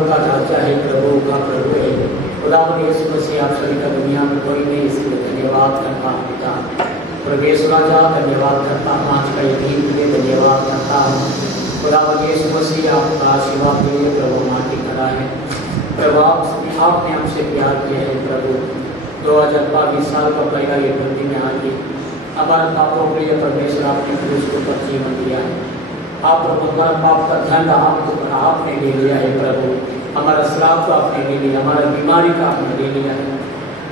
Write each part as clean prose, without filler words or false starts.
का राजा है, प्रभु का प्रभु है। खुदावन यीशु मसीह आप सभी का दुनिया में कोई नहीं, इसलिए धन्यवाद करता हूँ पिता। परमेश्वर राजा धन्यवाद करता हूँ, आज का ये दिन के लिए धन्यवाद करता हूँ। खुदावन यीशु मसीह आपका आशीर्वाद के लिए प्रभु माटी खड़ा है। प्रभु आपने हमसे प्यार किया है प्रभु। 2022 साल का पहला ये धरती में आके हमारे पापों के लिए परमेश्वर आपने क्रूस के ऊपर जीवन दिया है। आप प्रभु हमारा पाप का ध्यान आपने ले लिया है प्रभु। हमारा श्राप को आपने ले लिया, हमारा बीमारी का आपने ले लिया है,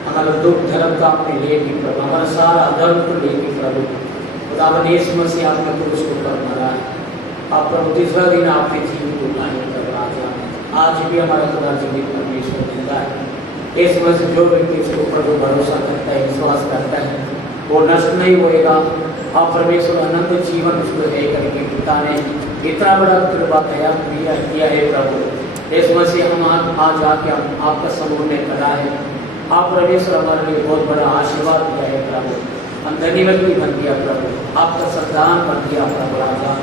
हमारा दुख धर्म का आपने ले ली प्रभु, हमारा सारा अधर्म को ले ली प्रभु। खुदावन यीशु मसीह आपने क्रूस के ऊपर मरा है। आप प्रभु तीसरा दिन आपने जीवित उठाए प्रभु राजा। आज भी हमारा खुदा जीवित परमेश्वर जिंदा है। इस वजह से जो व्यक्ति इसके ऊपर जो भरोसा करता है, विश्वास करता है, वो नष्ट नहीं होएगा। और परमेश्वर अनंत जीवन उसको दे करके पिता ने इतना बड़ा कृपा दया किया है प्रभु। इस वजह से हम आज आके आपका समूह में खड़ा है। आप परमेश्वर हमारे लिए बहुत बड़ा आशीर्वाद दिया है प्रभु। हम धन्यवादी बन दिया प्रभु, आपका संतान बन दिया प्रभु राजा।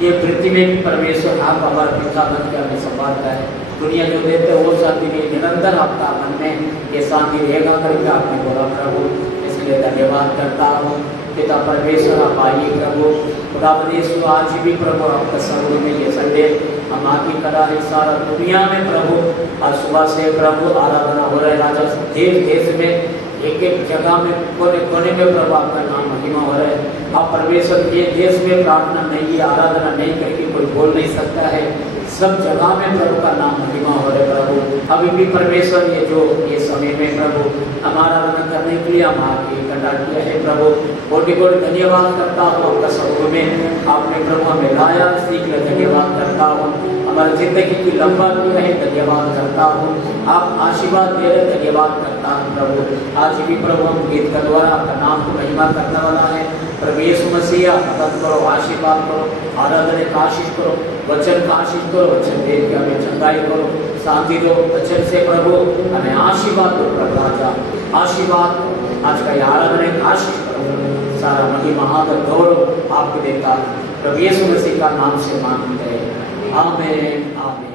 ये पृथ्वी में भी परमेश्वर आप हमारा पिता बन के हमें संभालता है। दुनिया जो देते हैं वो शांति में निरंतर आपका मन में ये शांति रहेगा करके आपने बोला प्रभु, इसलिए धन्यवाद करता हूँ पिता परमेश्वर। आप आइए प्रभु। खुदावन यीशु आज भी प्रभु आपका समूह में ये संडे हम आके करा है सारा दुनिया में प्रभु। आज सुबह से प्रभु आराधना हो रहा है राजा, देश देश में एक एक जगह में कोने कोने में प्रभु आपका नाम महिमा हो रहा है। आप परमेश्वर ये देश में प्रार्थना नहीं, आराधना नहीं करके कोई बोल नहीं सकता है। सब जगह में प्रभु का नाम महिमा हो रहा है प्रभु। अभी भी परमेश्वर ये समय में प्रभु हमारा आराधना करने के लिए हम आपके इकट्ठा किया है प्रभु। कोटि कोटि धन्यवाद करता हूँ आपका समूह में आपने प्रभु हमें लाया, इसी के लिए धन्यवाद करता हूँ। हमारी जिंदगी की लंबा किया है, धन्यवाद करता हूँ। आप आशीर्वाद दे रहे, धन्यवाद करता हूँ प्रभु। आज भी प्रभु हम गीत का द्वारा आपका नाम को महिमा करने वाला है प्रभु यीशु मसीह। मदद करो, आशीर्वाद करो, आराधना का आशीष करो, वचन का आशीष करो, वचन दे के हमें चंगाई करो, शांति दो वचन से प्रभु, हमें आशीर्वाद दो प्रभु राजा। आशीर्वाद आज का आराधना का आशीष करो, सारा महिमा आदर गौरव आपको देता प्रभु यीशु मसीह का नाम से मांगते हैं, आमीन आमीन।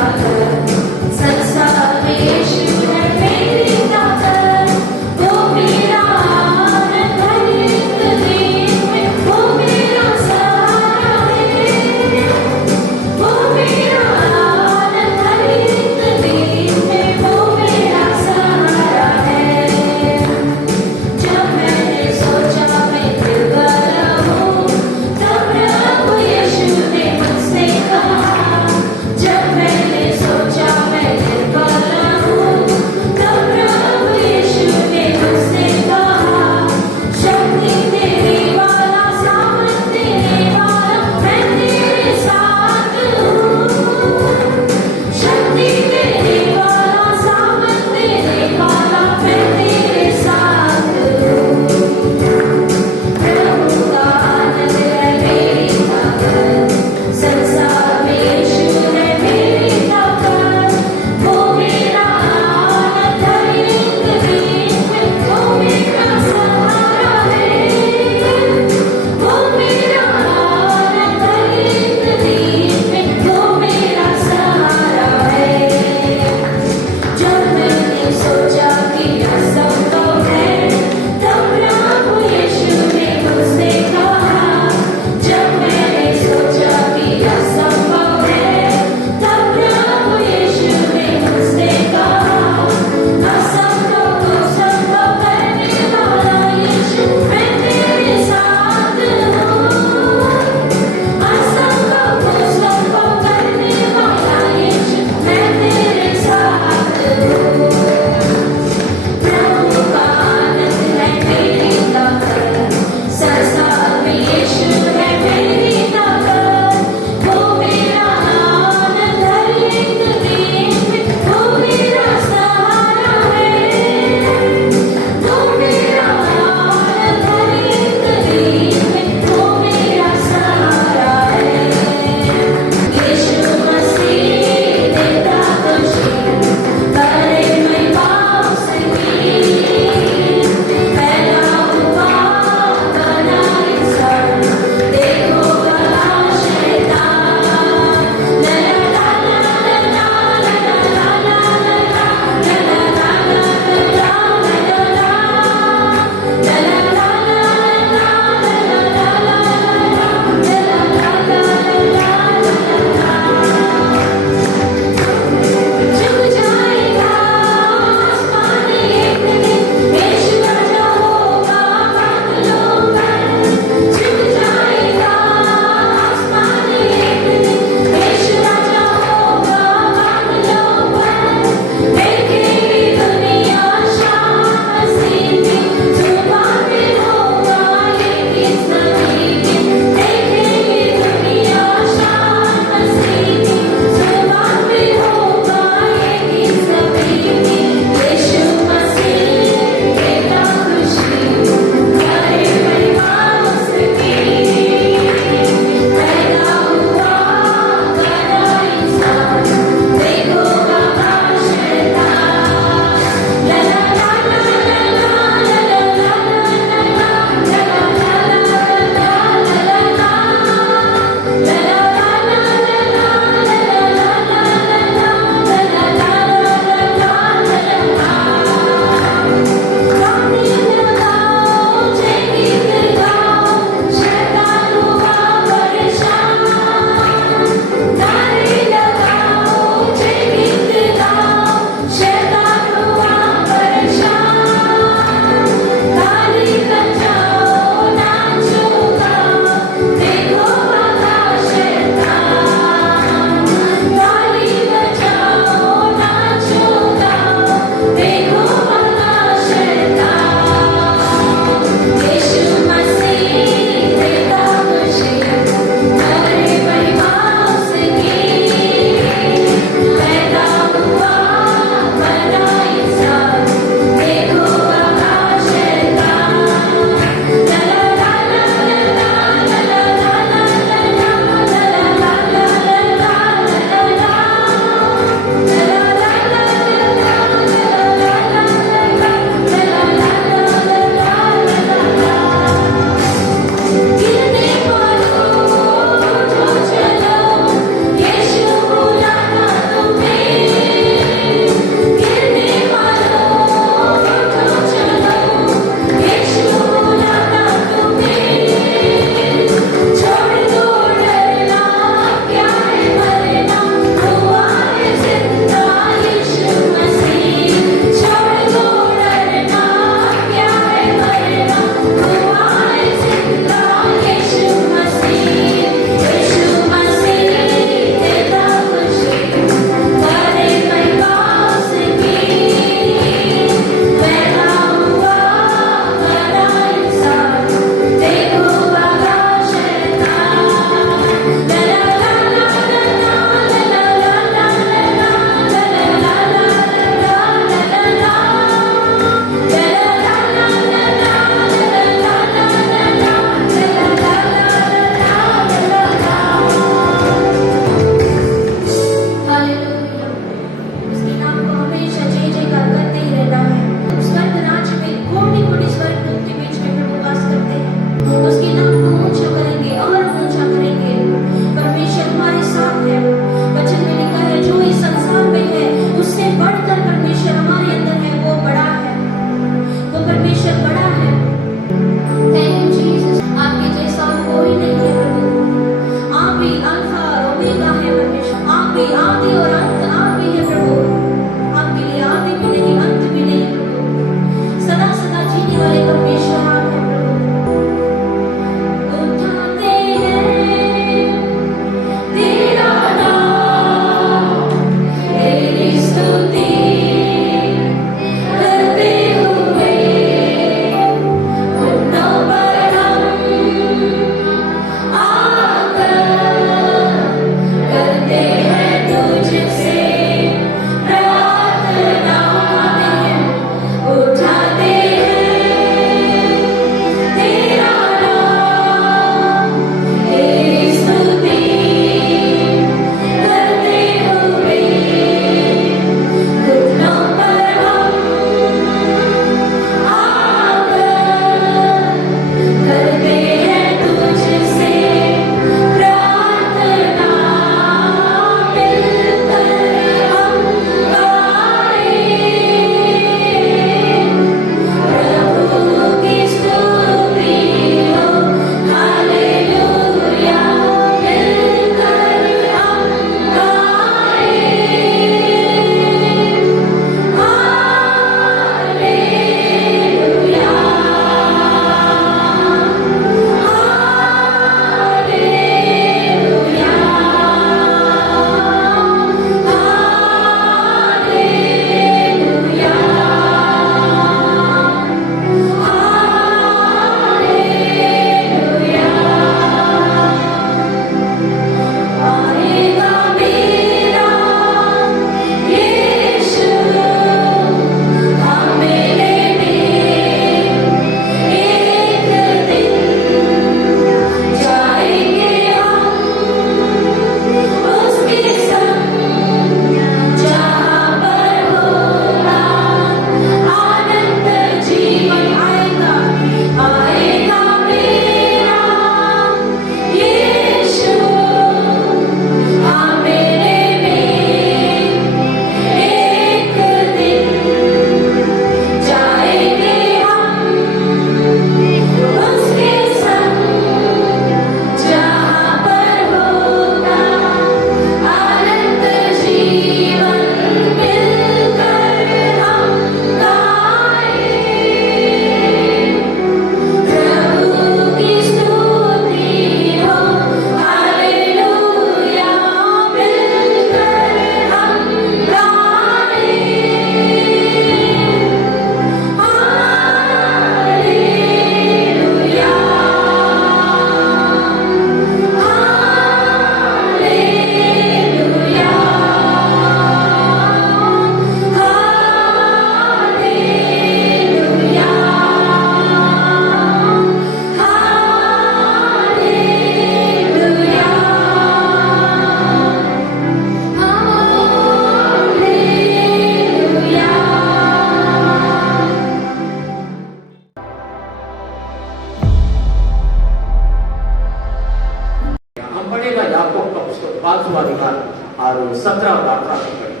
5वां अधिकार और 17-18 पढ़ें।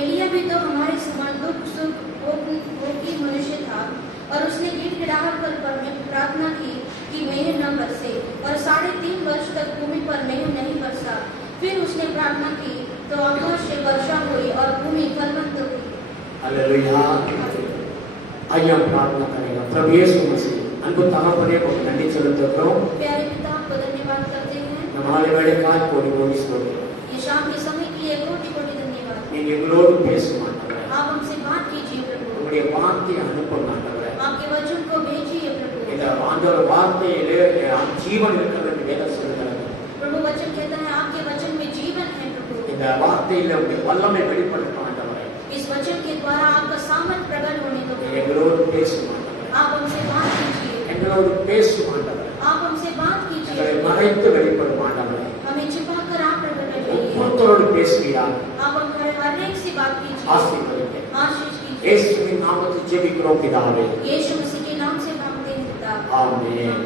एलिया भी तो हमारे समान दुख सुख भोगी मनुष्य था और उसने गिड़गिड़ाहट कर प्रार्थना की कि मेघ न बरसे और 3.5 वर्ष तक भूमि पर मेघ नहीं बरसा। फिर उसने प्रार्थना की तो आकाश से वर्षा हुई और भूमि फलवंत हुई। हालेलुया। आइए हम प्रार्थना करेंगे। प्रभु यीशु मसीह अनबु तगपने को नंदी चलुत्तों प्यारे पिता आपको धन्यवाद करते हैं। नमाले बड़े काज कोडी स्तोत्र। ये शाम के समय के लिए कोटि-कोटि धन्यवाद। நீங்க எங்களோடு பேச மாட்டீங்க। आप हमसे बात कीजिए प्रभु। உங்களுடைய வார்த்தையை அனுப்ப மாட்டீங்க। आपके वचन को भेजिए प्रभु। இந்த ஆண்டவர் வார்த்தையிலே ஜீவன் இருக்கிறது என்று வேதம் சொல்லுகிறது। प्रभु वचन कहता है आपके वचन में जीवन है प्रभु। இந்த வார்த்தையிலே உங்களுடைய வல்லமை வெளிப்படட்டும் ஆண்டவரே। इस वचन के द्वारा आपका सामर्थ प्रकट होने दो। எங்களோடு பேச மாட்டீங்க। आप हमसे बात कीजिए। எங்களோடு பேச மாட்டீங்க। आप हमसे बात कीजिए। எங்களை மறைத்து வெளிப்படும் ஆண்டவரே। हमें छिपाकर आप प्रकट करिए। ஒவ்வொருத்தரோடு பேசுவீரா। आप हर एक से बात कीजिए। ஆசீர்வதிங்க। आशीष कीजिए। இயேசுவின் நாமத்தில் ஜெபிக்கிறோம் பிதாவே। यीशु मसीह के नाम से मांगते हैं पिता। ஆமென்।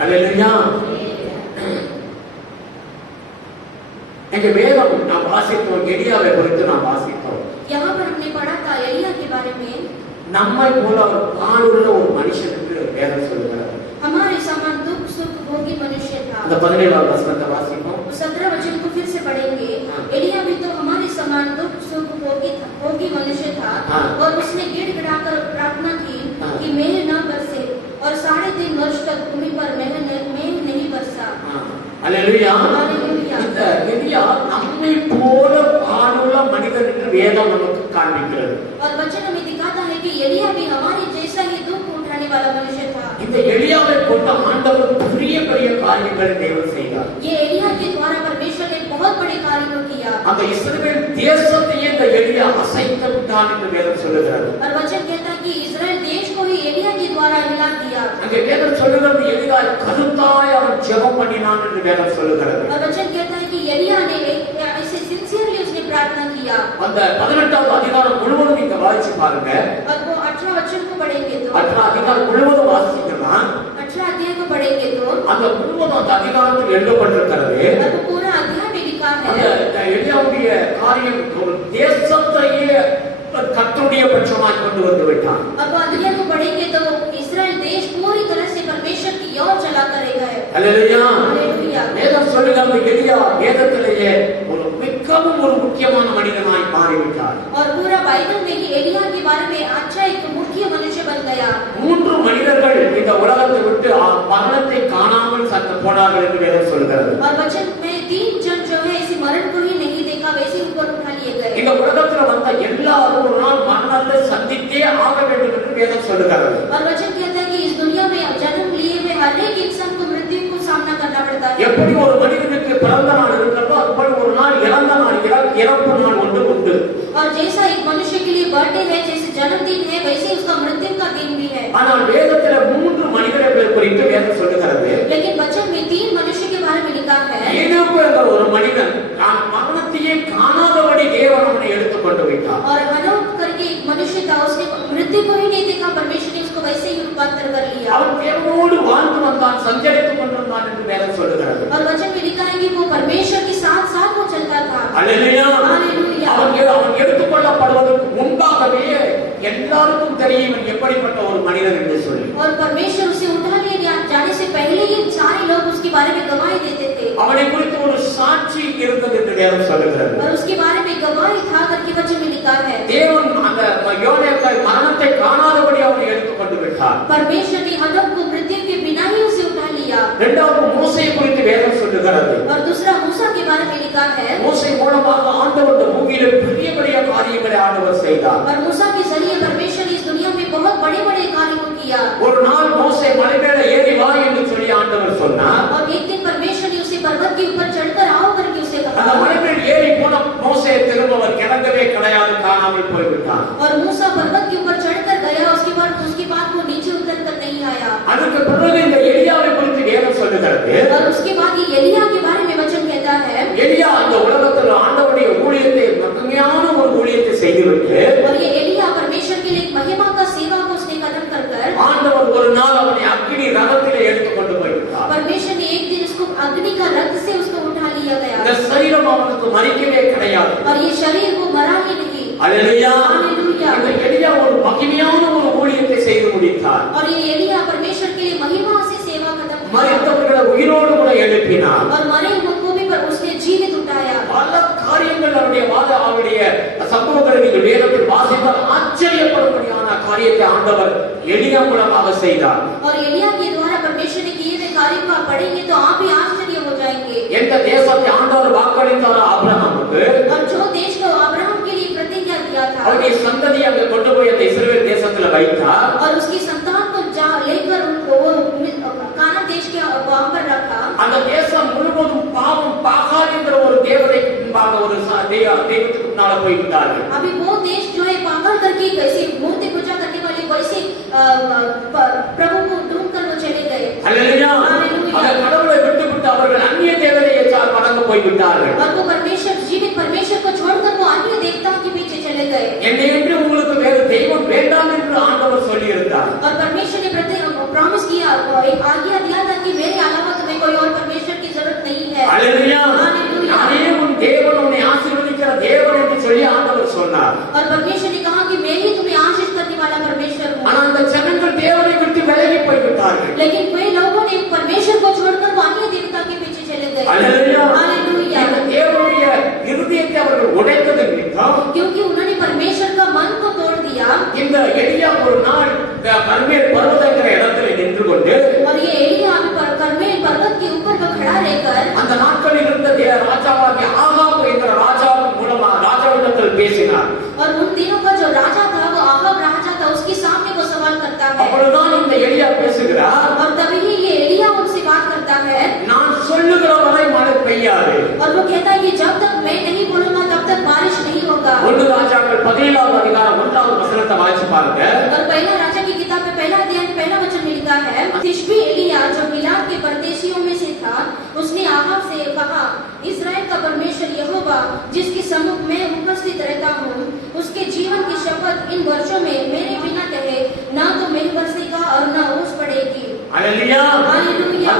हालेलुया। எங்க வேதம் நாம் வாசித்தோம் எலியாவை குறித்து நாம் வாசித்தோம்। यहाँ पर हमने पढ़ा था एलिया के बारे में। நம்மை போல ஒரு பாடுள்ள ஒரு மனுஷனுக்கு வேதம் சொல்லுகிறது। हमारे समान दुख सुख भोगी मनुष्य था। அந்த 17வது வசனத்தை வாசிப்போம்। 17 वचन को फिर से पढ़ेंगे। एलिया भी तो हमारे समान दुख सुख भोगी मनुष्य था और उसने गिड़गिड़ाकर प्रार्थना की कि मेघ न बरसे और 3.5 वर्ष तक भूमि पर मेघ नहीं बरसा। हालेलुया। हालेलुया। இந்த எலியா நம்மை போல பாடுள்ள மனிதன் என்று வேதம் நமக்கு காண்பிக்கிறது। और वचन हमें दिखाता है कि एलिया भी हमारे जैसा ही दुख उठाने वाला मनुष्य था। இந்த எலியாவை கொண்டு ஆண்டவர் பெரிய பெரிய காரியங்களை தேவன் செய்தார்। ये एलिया के द्वारा परमेश्वर ने बहुत बड़े कार्य को किया। அந்த இஸ்ரவேல் தேசத்தையே இந்த எலியா அசைத்து விட்டான் என்று வேதம் சொல்லுகிறது। और वचन कहता है कि इस्राएल देश को ही एलिया के द्वारा हिला दिया। அங்கே வேதம் சொல்லுகிறது எலியா கருத்தாய் அவன் ஜெபம் பண்ணினான் என்று வேதம் சொல்லுகிறது। और वचन कहता है कि एलिया ने ऐसे सिंसियरली उसने प्रार्थना किया। அந்த 18வது அதிகாரம் முழுவதும் நீங்க வாசிச்சு பாருங்க। और वो 18 वचन को पढ़ेंगे तो 18 அதிகாரம் முழுவதும் வாசிச்சீங்கன்னா 18 अध्याय को पढ़ेंगे तो அந்த முழுவதும் அந்த அதிகாரத்தில் எழுதப்பட்டிருக்கிறது। और वो पूरा अध्याय में लिखा है। அந்த எலியாவுடைய காரியம் ஒரு தேசத்தையே கர்த்தருடைய பட்சமாய் கொண்டு வந்து விட்டான்। और वो अध्याय को पढ़ेंगे तो इस्राएल देश पूरी तरह से परमेश्वर की ओर चला करेगा। हालेलुया। हालेलुया। வேதம் சொல்லுகிறது எலியா வேதத்திலேயே ஒரு மிகவும் ஒரு முக்கியமான மனிதனாய் மாறிவிட்டார்। और पूरा बाइबल में ही एलिया के बारे में अच्छा एक मुख्य मनुष्य बन गया। 3 மனிதர்கள் இந்த உலகத்தை விட்டு மரணத்தை காணாமல் சற்று போனார்கள் என்று வேதம் சொல்கிறது। और वचन में 3 जन जो है इसी मरण को ही नहीं देखा वैसे ऊपर उठा लिए गए। இந்த உலகத்துல வந்த எல்லாரும் ஒரு நாள் மரணத்தை சந்தித்தே ஆக வேண்டும் என்று வேதம் சொல்கிறது। और वचन कहता है कि इस दुनिया में जन्म लिए हुए हर एक इंसान को मृत्यु को सामना करना पड़ता है। எப்படி ஒரு மனிதனுக்கு பிறந்த நாள் இருக்கிறதோ அப்படி ஒரு நாள் இறந்த நாள் இறப்பு நாள் ஒன்று உண்டு। और जैसा एक मनुष्य के लिए बर्थडे है जैसे जन्मदिन है वैसे उसका मृत्यु का दिन भी है। ஆனால் வேதத்துல 3 மனிதர்களை குறித்து வேதம் சொல்லுகிறது। लेकिन वचन में 3 मनुष्य के बारे में लिखा है। ஏனோக்கு என்ற ஒரு மனிதன் மரணத்தையே காணாதபடி தேவன் அவனை எடுத்துக்கொண்டு விட்டார்। और हनोक करके एक मनुष्य था उसने मृत्यु को ही नहीं देखा परमेश्वर ने उसको वैसे ही रूपांतर कर लिया। அவன் தேவனோடு வாழ்ந்து வந்தான் சஞ்சரித்துக் கொண்டிருந்தான் என்று வேதம் சொல்லுகிறது। और वचन में लिखा है कि वो परमेश्वर के साथ साथ वो चलता था। हालेलुया। हालेलुया। அவன் எடுத்துக்கொள்ளப்படுவதற்கு முன்பாகவே எல்லாருக்கும் தெரியும் இவன் எப்படிப்பட்ட ஒரு மனிதன் என்று சொல்லி। और परमेश्वर उसे उठा लिए जाने से पहले ही सारे लोग उसके बारे में गवाही देते थे। அவனை குறித்து ஒரு சாட்சி இருந்தது என்று வேதம் சொல்லுகிறது। और उसके बारे में गवाही था करके वचन में लिखा है। தேவன் அந்த யோனேக்கை மரணத்தை காணாதபடி அவனை எடுத்துக்கொண்டு விட்டார்। परमेश्वर ने हनोक को मृत्यु के बिना ही उसे उठा लिया। இரண்டாவது மோசேயை குறித்து வேதம் சொல்லுகிறது। और दूसरा मूसा के बारे में लिखा है। மோசே மூலமாக ஆண்டவர் இந்த பூமியிலே பெரிய பெரிய காரியங்களை ஆண்டவர் செய்தார்। और मूसा के जरिए परमेश्वर ने इस दुनिया में बहुत बड़े-बड़े कार्य को किया। ஒரு நாள் மோசே மலை மேலே ஏறி வா என்று சொல்லி ஆண்டவர் சொன்னார்। और एक दिन परमेश्वर ने उसे पर्वत के ऊपर चढ़कर आओ करके उसे அந்த कहा। மலை மேல் ஏறி போன மோசே திரும்ப அவர் கிடக்கவே கிடையாது காணாமல் போய்விட்டார்। और मूसा पर्वत के ऊपर चढ़कर गया उसके बाद वो नीचे उतरकर नहीं आया। அதுக்கு பிறகு இந்த எலியாவை குறித்து வேதம் சொல்லுகிறது। और उसके बाद ये एलिया के बारे में वचन कहता है। எலியா இந்த உலகத்தில் ஆண்டவருடைய ஊழியத்தை மகிமையான ஒரு ஊழியத்தை செய்துவிட்டு और ये एलिया परमेश्वर के लिए एक महिमा का सेवा को उसने खत्म कर ஆண்டவர் ஒரு நாள் அவனை அக்கினி ரதத்திலே எடுத்துக் அவனுக்கு மறிக்கவே கிடையாது. और ये शरीर वो मरा ही नहीं। அல்லேலூயா. हालेलुया। இந்த எலியா ஒரு மகிமையான ஒரு ஊழியத்தை செய்து முடித்தார். और ये एलिया परमेश्वर के लिए महिमा से सेवा खत्म किया மரித்தவர்களை உயிரோடு கூட எழுப்பினார். और मरे हुए को भी पर उसने जीवित उठाया। பல காரியங்கள் அவருடைய சம்பவங்களை நீங்கள் வேதத்தில் வாசித்தால் ஆச்சரியப்படும்படியான காரியத்தை ஆண்டவர் எலியா மூலமாக செய்தார். और एलिया के द्वारा परमेश्वर ने किए हुए कार्यों को आप पढ़ेंगे तो आप भी आश्चर्य हो जाएंगे। எந்த தேசத்தை ஆண்டவர் வாக்களித்தாரோ ஆபிரகாமுக்கு, और जो देश को अब्राहम के लिए प्रतिज्ञा किया था அவருடைய சந்ததியை அங்கே கொண்டு போய் அந்த இஸ்ரவேல் தேசத்துல வைத்தார். और उसकी संतान को लेकर उनको वो कानान देश के वहां पर रखा। அந்த தேசம் முழுவதும் பாவம் பாகால் என்கிற ஒரு தேவதைக்கு முன்பாக ஒரு தெய்வத்துக்கு முன்னால போய்விட்டார்கள். अभी वो देश जो है पागल करके कैसे मूर्ति पूजा करने वाले वैसे प्रभु को ढूंढ कर वो चले गए। அல்லேலூயா. அந்த கடவுளை விட்டுவிட்டு அவர்கள் அந்நிய தேவதையை வணங்க போய்விட்டார்கள். और वो परमेश्वर जीवित परमेश्वर को छोड़कर वो अन्य देवताओं के पीछे चले गए। என்னை என்று உங்களுக்கு வேறு தெய்வம் வேண்டாம் என்று ஆண்டவர் சொல்லியிருந்தார். और परमेश्वर ने प्रॉमिस किया, एक आज्ञा दिया था कि मेरे अलावा तुम्हें कोई और परमेश्वर की जरूरत नहीं है। அல்லேலூயா. हालेलुया। நானே உன் தேவன், உன்னை ஆசீர்வதிக்கிற தேவன் என்று சொல்லி ஆண்டவர் சொன்னார். और परमेश्वर ने कहा कि मैं ही तुम्हें आशीष करने वाला परमेश्वर हूँ। ஆனா அந்த ஜனங்கள் தேவனை விட்டு விலகி போய்விட்டார்கள். लेकिन कई लोगों ने परमेश्वर को छोड़कर वो अन्य देवता के पीछे चले गए। அல்லேலூயா. हालेलुया। இந்த தேவனுடைய இருதயத்தை அவர்கள் உடைத்தது நிமித்தம் क्योंकि उन्होंने परमेश्वर का मन को तोड़ दिया। இந்த எலியா ஒரு நாள் கர்மேல் பர்வதங்கிற இடத்துல நின்று கொண்டு, और ये एलिया कर्मेल पर्वत के ऊपर वो खड़ा रहकर அந்த நாட்களில் இருந்த ராஜாவாகிய ஆகாப் என்கிற ராஜாவின் மூலமா ராஜாவிடத்தில் பேசினார். और उन दिनों का जो राजा था वो आहाब राजा था, उसके सामने वो सवाल करता है। அப்பொழுதுதான் இந்த எலியா பேசுகிறார். और तभी ये एलिया उनसे बात करता है। நான் சொல்லுகிற வரை மழை பெய்யாது. और वो कहता है कि जब तक मैं नहीं बोलूंगा तब तक बारिश नहीं होगा। ஒன்று ராஜாக்கள் 17வது அதிகாரம் 1வது வசனத்தை வாசிச்சு பாருங்க. और पहला राजा की किताब में पहला अध्याय में पहला वचन में लिखा है, तिशबी एलिया जो गिलाद के परदेशियों में से था, उसने आहाब से कहा, इस्राएल का परमेश्वर यहोवा जिसके सम्मुख मैं उपस्थित रहता हूँ, उसके जीवन की शपथ इन वर्षों में मेरे बिना कहे ना तो मेघ बरसेगा और ना ओस पड़ेगी। அல்லேலூயா. हालेलुया।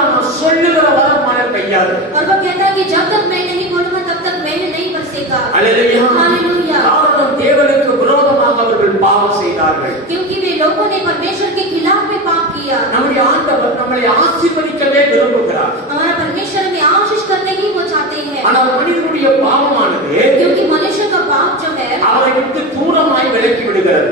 நான் சொல்லுகிற வரை மழை பெய்யாது. और वो कहता है कि जब तक मैं नहीं बोलूंगा तब तक मेघ नहीं बरसेगा। அல்லேலூயா. हालेलुया। காரணம் தேவனுக்கு விரோதமாக அவர்கள் பாவம் செய்தார்கள். क्योंकि वे लोगों ने परमेश्वर के खिलाफ में पाप किया। நம்முடைய ஆண்டவர் நம்மை ஆசீர்வதிக்கவே விரும்புகிறார். हमारा परमेश्वर हमें आशीष करने ही वो चाहते हैं। ஆனால் மனிதனுடைய பாவமானது क्योंकि मनुष्य का पाप जो है அவரை விட்டு தூரமாய் விலக்கி விடுகிறது.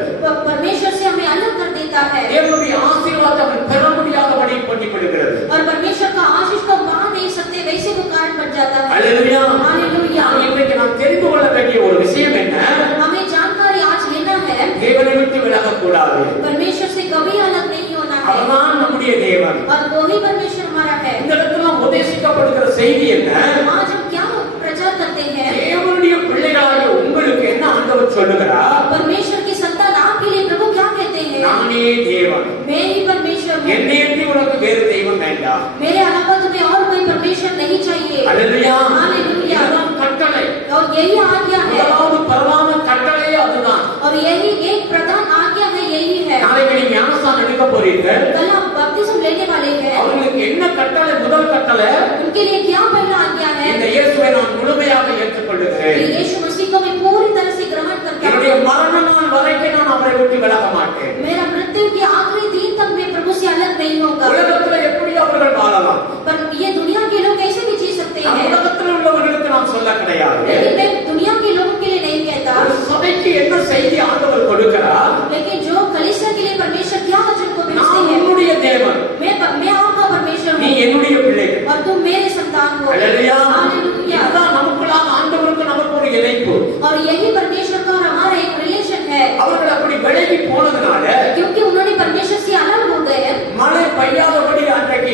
परमेश्वर से हमें अलग कर देता है தேவனுடைய ஆசீர்வாதத்தை அவன் பெற முடியாதபடி பண்ணி விடுகிறது. और परमेश्वर का आशीष को पा नहीं सकते, वैसे वो कारण बन जाता है। அல்லேலூயா. हालेलुया। இன்றைக்கு நாம் தெரிந்து கொள்ள வேண்டிய ஒரு விஷயம் என்ன? हमें जानकारी आज लेना है, தேவனை விட்டு விலகக்கூடாது. परमेश्वर से कभी अलग नहीं होना है அவர்தான் நம்முடைய தேவன். और वो ही परमेश्वर हमारा है। இந்த இடத்துல உபதேசிக்கப்படுகிற செய்தி என்ன? आज हम क्या प्रचार करते हैं? தேவனுடைய பிள்ளைகளாகிய உங்களுக்கு என்ன ஆண்டவர் சொல்லுகிறார்? परमेश्वर की संतान आपके लिए प्रभु क्या कहते हैं? நானே தேவன், मैं ही परमेश्वर हूँ, என்னை அன்றி உனக்கு வேறு தெய்வம் வேண்டாம். मेरे अलावा तुम्हें और कोई परमेश्वर नहीं चाहिए। அல்லேலூயா. हालेलुया। இதுதான் கட்டளை. और यही आज्ञा है முதலாவது பிரதான கட்டளையே அதுதான். और यही एक प्रधान आज्ञा है, यही है। நாளைக்கு நீங்க ஞானஸ்நானம் எடுக்க போறீர்கள். कल आप बपतिस्म लेने वाले हैं, அவங்களுக்கு என்ன கட்டளை? முதல் கட்டளை, उनके लिए क्या पहला आज्ञा है? இந்த இயேசுவை நான் முழுமையாக ஏற்றுக்கொள்கிறேன். कि यीशु मसीह को मैं पूरी तरह से ग्रहण करता என்னுடைய हूँ। மரண நாள் வரைக்கும் நான் அவரை விட்டு விலக மாட்டேன். मेरा मृत्यु के आखिरी दिन तक मैं प्रभु से अलग नहीं होगा। உலகத்துல எப்படி அவர்கள் வாழலாம்? पर ये दुनिया के लोग कैसे भी जी सकते நான் हैं? உலகத்தில் உள்ளவர்களுக்கு நாம் சொல்ல கிடையாது. लेकिन मैं दुनिया के लोगों के लिए नहीं कहता। ஒரு சபைக்கு என்ன செய்தி ஆண்டவர் கொடுக்கிறார்? लेकिन जो कलीसिया के लिए परमेश्वर क्या वचन को भेजते நான் हैं, உன்னுடைய தேவன், मैं आपका परमेश्वर நீ हूँ என்னுடைய பிள்ளைகள். और तुम मेरे संतान हो। அல்லேலூயா. हालेलुया। இதுதான் நமக்குள்ளாக ஆண்டவருக்கு நமக்கு ஒரு இணைப்பு. और यही परमेश्वर का और हमारा एक रिलेशन है। அவர்கள் அப்படி விலகி போனதுனால क्योंकि उन्होंने परमेश्वर से अलग हो गए மழை பெய்யாதபடி அன்றைக்கு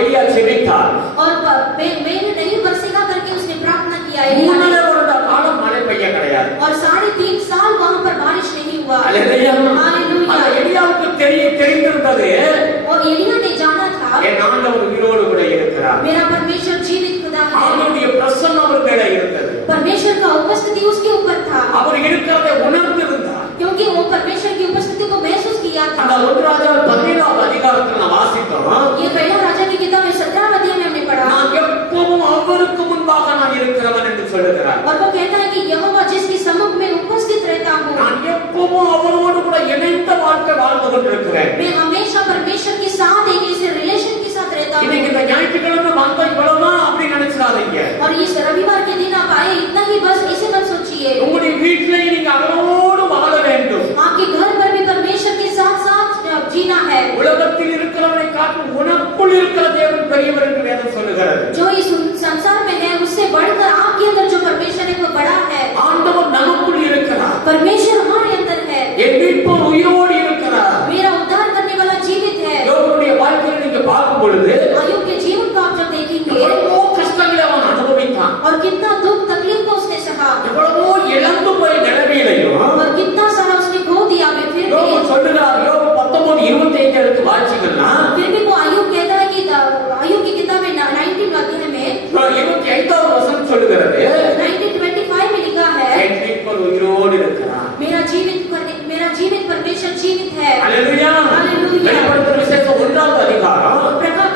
எலியா செபித்தார். और मेघ नहीं बरसेगा करके उसने प्रार्थना किया। 3 வருட காலம் மழை பெய்ய கிடையாது. और 3.5 साल वहां पर बारिश नहीं हुआ। அல்லேலூயா. हालेलुया। அந்த எலியாவுக்கு தெரிந்திருந்தது, और एलिया ने जाना था என் ஆண்டவர் உயிரோடு கூட இருக்கிறார். मेरा परमेश्वर जीवित खुदा है। அவருடைய பிரசன்னம் அவர் மேல இருந்தது. परमेश्वर का उपस्थिति उसके ऊपर था, அவர் இருக்கிறதை உணர்ந்திருந்தார். क्योंकि वो परमेश्वर की उपस्थिति को महसूस किया था। அந்த 1 ராஜாக்கள் 17வது அதிகாரத்துல நான் வாசித்தோம். ये पहला राजा की किताब में 17 अध्याय में हमने पढ़ा, நான் எப்பவும் அவருக்கு முன்பாக நான் இருக்கிறவன் சொல்லுகிறார். और वो कहता है कि यहोवा जिसके सम्मुख में उपस्थित रहता हूँ, நான் எப்பவும் அவரோடு கூட இணைந்த வாழ்க்கை வாழ்ந்து கொண்டிருக்கிறேன். मैं हमेशा परमेश्वर के साथ एक ऐसे रिलेशन के साथ रहता हूँ. இன்னைக்கு இந்த ஞாயிற்றுக்கிழமை வந்தா இவ்வளவுதான் அப்படி நினைச்சிடாதீங்க. और इस रविवार के दिन आप आए इतना ही बस ऐसे मत सोचिए. உங்களுடைய வீட்டிலே நீங்க அவரோடு வாழ வேண்டும். आपके घर पर भी परमेश्वर के साथ साथ जीना है. உலகத்தில் இருக்கிறவனை காட்டிலும் உனக்குள் இருக்கிற தேவன் பெரியவர் என்று வேதம் சொல்லுகிறது. जो इस संसार में है उससे बढ़कर आपके अंदर जो परमेश्वर है वो बड़ा है. ஆண்டவர் நமக்குள் இருக்கிறார். परमेश्वर हमारे अंदर है. என் மீட்பர் உயிரோடு இருக்கிறார். मेरा उद्धार करने वाला जीवित है. யோபுடைய வாழ்க்கையை நீங்க பார்க்கும் பொழுது अय्यूब के जीवन को आप जब देखेंगे எவ்வளவோ கஷ்டங்களை அவன் அனுபவித்தான். और कितना दुख तकलीफ को उसने सहा எவ்வளவோ இழந்து போய் நிலைமையிலையும் और कितना सारा उसने खो दिया में फिर யோபு சொல்லுகிறார். யோபு 19:25 எடுத்து வாசிங்கன்னா भी वो अय्यूब कहता है कि अय्यूब की किताब में 19 अध्याय में 25வது வசனம் சொல்லுகிறது. 19:25 में लिखा है என் மீட்பர் உயிரோடு இருக்கிறார். मेरा जीवित परमेश्वर जीवित है. हालेलुया. हालेलुया. வெளிப்படுத்தல் விசேஷம் 1வது அதிகாரம்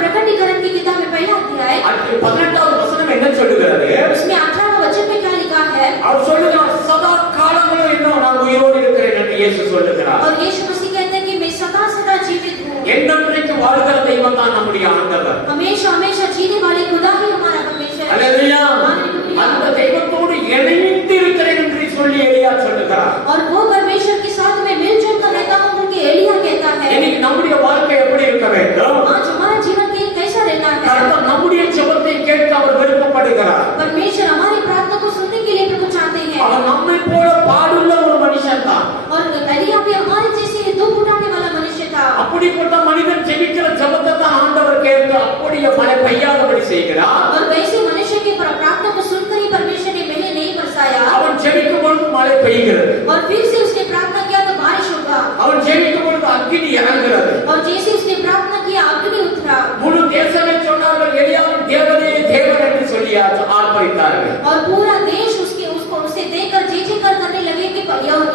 प्रकटीकरण की किताब में पहला अध्याय 18வது வசனம் என்ன சொல்லுகிறது? उसमें 18वां वचन में क्या लिखा है? அவர் சொல்லுகிறார், சதா காலங்களும் இன்னும் நான் உயிரோடு இருக்கிறேன் என்று இயேசு சொல்லுகிறார். और यीशु मसीह कहते हैं कि मैं सदा सदा जीवित हूँ. என்னென்றைக்கு வாழ்கிற தெய்வம் தான் நம்முடைய ஆண்டவர். हमेशा हमेशा जीने वाले खुदा ही हमारा परमेश्वर है. हालेलुया. அந்த தெய்வத்தோடு இணைந்து இருக்கிறேன் என்று சொல்லி எலியா சொல்லுகிறார். और वो परमेश्वर के साथ में मिलजुल कर रहता हूँ उनके एलिया कहता है. இன்னைக்கு நம்முடைய வாழ்க்கை எப்படி இருக்க வேண்டும்? आज हमारा जीवन के कैसा रहना है? கர்த்தர் நம்முடைய ஜெபத்தை கேட்க அவர் விருப்பப்படுகிறார். परमेश्वर हमारी प्रार्थना को सुनने के लिए प्रभु चाहते हैं. அவர் நம்மை போல பாடுள்ள ஒரு மனுஷன் தான். और एलिया भी हमारे जैसे दुख उठाने वाला मनुष्य था. அப்படிப்பட்ட மனிதன் ஜெபிக்கிற ஜெபத்தை தான் ஆண்டவர் கேட்டு அப்படியே மழை பெய்யாதபடி செய்கிறார். और वैसे मनुष्य की प्रार्थना को सुनकर ही परमेश्वर ने मेले नहीं बरसाया. அவன் ஜெபிக்கும் பொழுது மழை பெய்கிறது. और फिर से उसने प्रार्थना किया तो बारिश होगा. அவன் ஜெபிக்கும் பொழுது அக்கினி இறங்குகிறது. और जैसे उसने प्रार्थना किया अग्नि उतरा. முழு தேசமே சொன்னார்கள், எலியாவின் தேவனே தேவன் என்று சொல்லி ஆர்ப்பரித்தார்கள். और पूरा देश उसे देखकर जय-जयकार करने लगे कि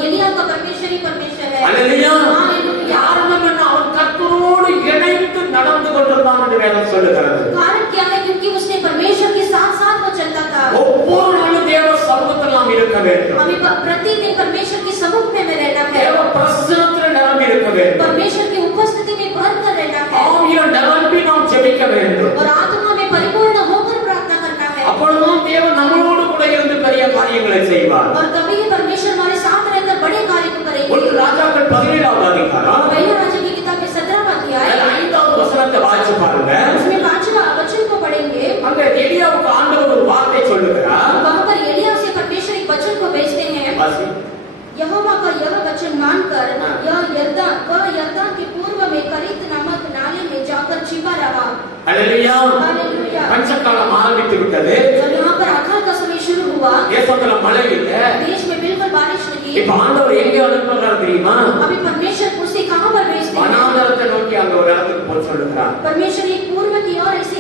एलिया का परमेश्वर ही परमेश्वर है. हालेलुया. हालेलुया. காரணம் என்ன? அவன் கர்த்தரோடு இணைந்து நடந்து கொண்டிருந்தான் என்று வேதம் சொல்லுகிறது. कारण क्या है? क्योंकि उसने परमेश्वर के साथ-साथ वो चलता था. ஒவ்வொரு நாளும் தேவ சமூகத்தில் நாம் இருக்க வேண்டும். हमें प्रतिदिन परमेश्वर के सम्मुख में रहना है. தேவ பிரசன்னத்தில் நிரம்பி இருக்க வேண்டும். परमेश्वर की उपस्थिति में भर कर रहना है. ஆவியில் நிரம்பி நாம் ஜெபிக்க வேண்டும். और आत्मा में परिपूर्ण होकर प्रार्थना करना है. அப்பொழுதுதான் தேவன் நம்மளோடு கூட இருந்து பெரிய காரியங்களை செய்வார். और तभी ही परमेश्वर हमारे साथ रहकर बड़े कार्य को करेंगे. ஒன்று ராஜாக்கள் 17வது அதிகாரம் पहले राजा की किताब में 17वां अध्याय 5வது வசனத்தை வாசிச்சு பாருங்க. उसमें 5वां वचन को पढ़ेंगे. அங்க எலியாவுக்கு ஆண்டவர் ஒரு வார்த்தை சொல்லுகிறார். वहां पर एलिया से परमेश्वर एक वचन को भेजते हैं. வாசி. यहोवा का यह वचन मानकर यह यरदन के पूर्व में करीत नामक नाले में जाकर छिपा रहा. हालेलुया. हालेलुया. பஞ்சகாலம் ஆரம்பித்து விட்டது. जब यहाँ पर अकाल का समय शुरू हुआ, தேசத்துல மழை இல்ல. देश में बिल्कुल बारिश नहीं. இப்ப ஆண்டவர் எங்க அனுப்புறார் தெரியுமா? अभी परमेश्वर उसे कहां पर भेजते हैं? வனாந்தரத்தை நோக்கி அங்க ஒரு இடத்துக்கு போய் சொல்லுகிறார். परमेश्वर एक पूर्व की ओर ऐसे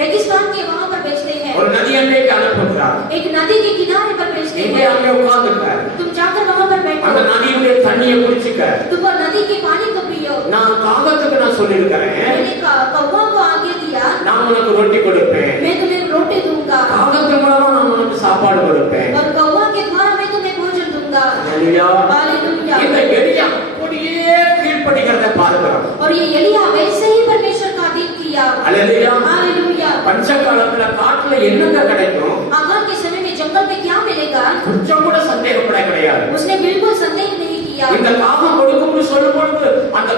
रेगिस्तान के वहां पर भेजते हैं. ஒரு நதி அண்டைக்கு அனுப்புகிறார். एक नदी के किनारे पर भेजते இங்கே हैं. அங்கே உட்கார்ந்துக்க. तुम जाकर वहां पर அந்த बैठो. நதியுடைய தண்ணியை குடிச்சுக்க. तुम वो नदी के पानी को पियो. நான் காகத்துக்கு நான் சொல்லியிருக்கிறேன், मैंने कौवा को आगे दिया, நான் உனக்கு ரொட்டி கொடுப்பேன். मैं तुम्हें रोटी दूंगा. காகத்து மூலமா நான் உனக்கு சாப்பாடு கொடுப்பேன். और कौवा के द्वारा मैं तुम्हें भोजन दूंगा. हालेलुया. हालेलुया. இந்த எலியா அப்படியே கீழ்ப்படிகிறதை பார்க்கிறோம். और ये एलिया वैसे ही परमेश्वर का अधीन किया. हालेलुया. हालेलुया. பஞ்சகாலத்துல காட்டுல என்னங்க கிடைக்கும்? आगान के समय में जंगल में क्या मिलेगा? கொஞ்சம் கூட சந்தேகப்பட கிடையாது. उसने बिल्कुल संदेह नहीं किया. இந்த காகம் கொடுக்கும்னு சொல்லும் பொழுது அந்த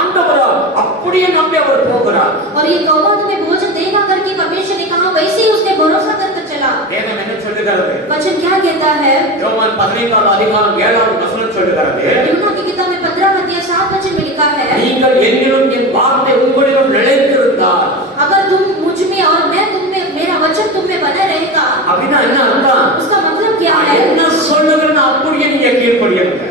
ஆண்டவர் அப்படியே நம்பி அவர் போகிறார். और ये कौवा तुम्हें भोजन देगा करके परमेश्वर ने कहा, वैसे ही उसने भरोसा करके चला. வேதம் என்ன சொல்லுகிறது? वचन क्या कहता है? யோவான் 15வது அதிகாரம் 7வது வசனம் சொல்லுகிறது. यूहन्ना की किताब में 15वां अध्याय 7 वचन में लिखा है, நீங்கள் என்னிலும் என் வார்த்தை உங்களிலும் நிலைத்திருந்தால். अगर तुम मुझ में और मैं तुम में, मेरा वचन तुम में बना रहेगा. அப்படின்னா என்ன அர்த்தம்? उसका मतलब क्या है? என்ன சொல்லுகிறேன்னு அப்படியே நீங்க கீழ்ப்படியணும்.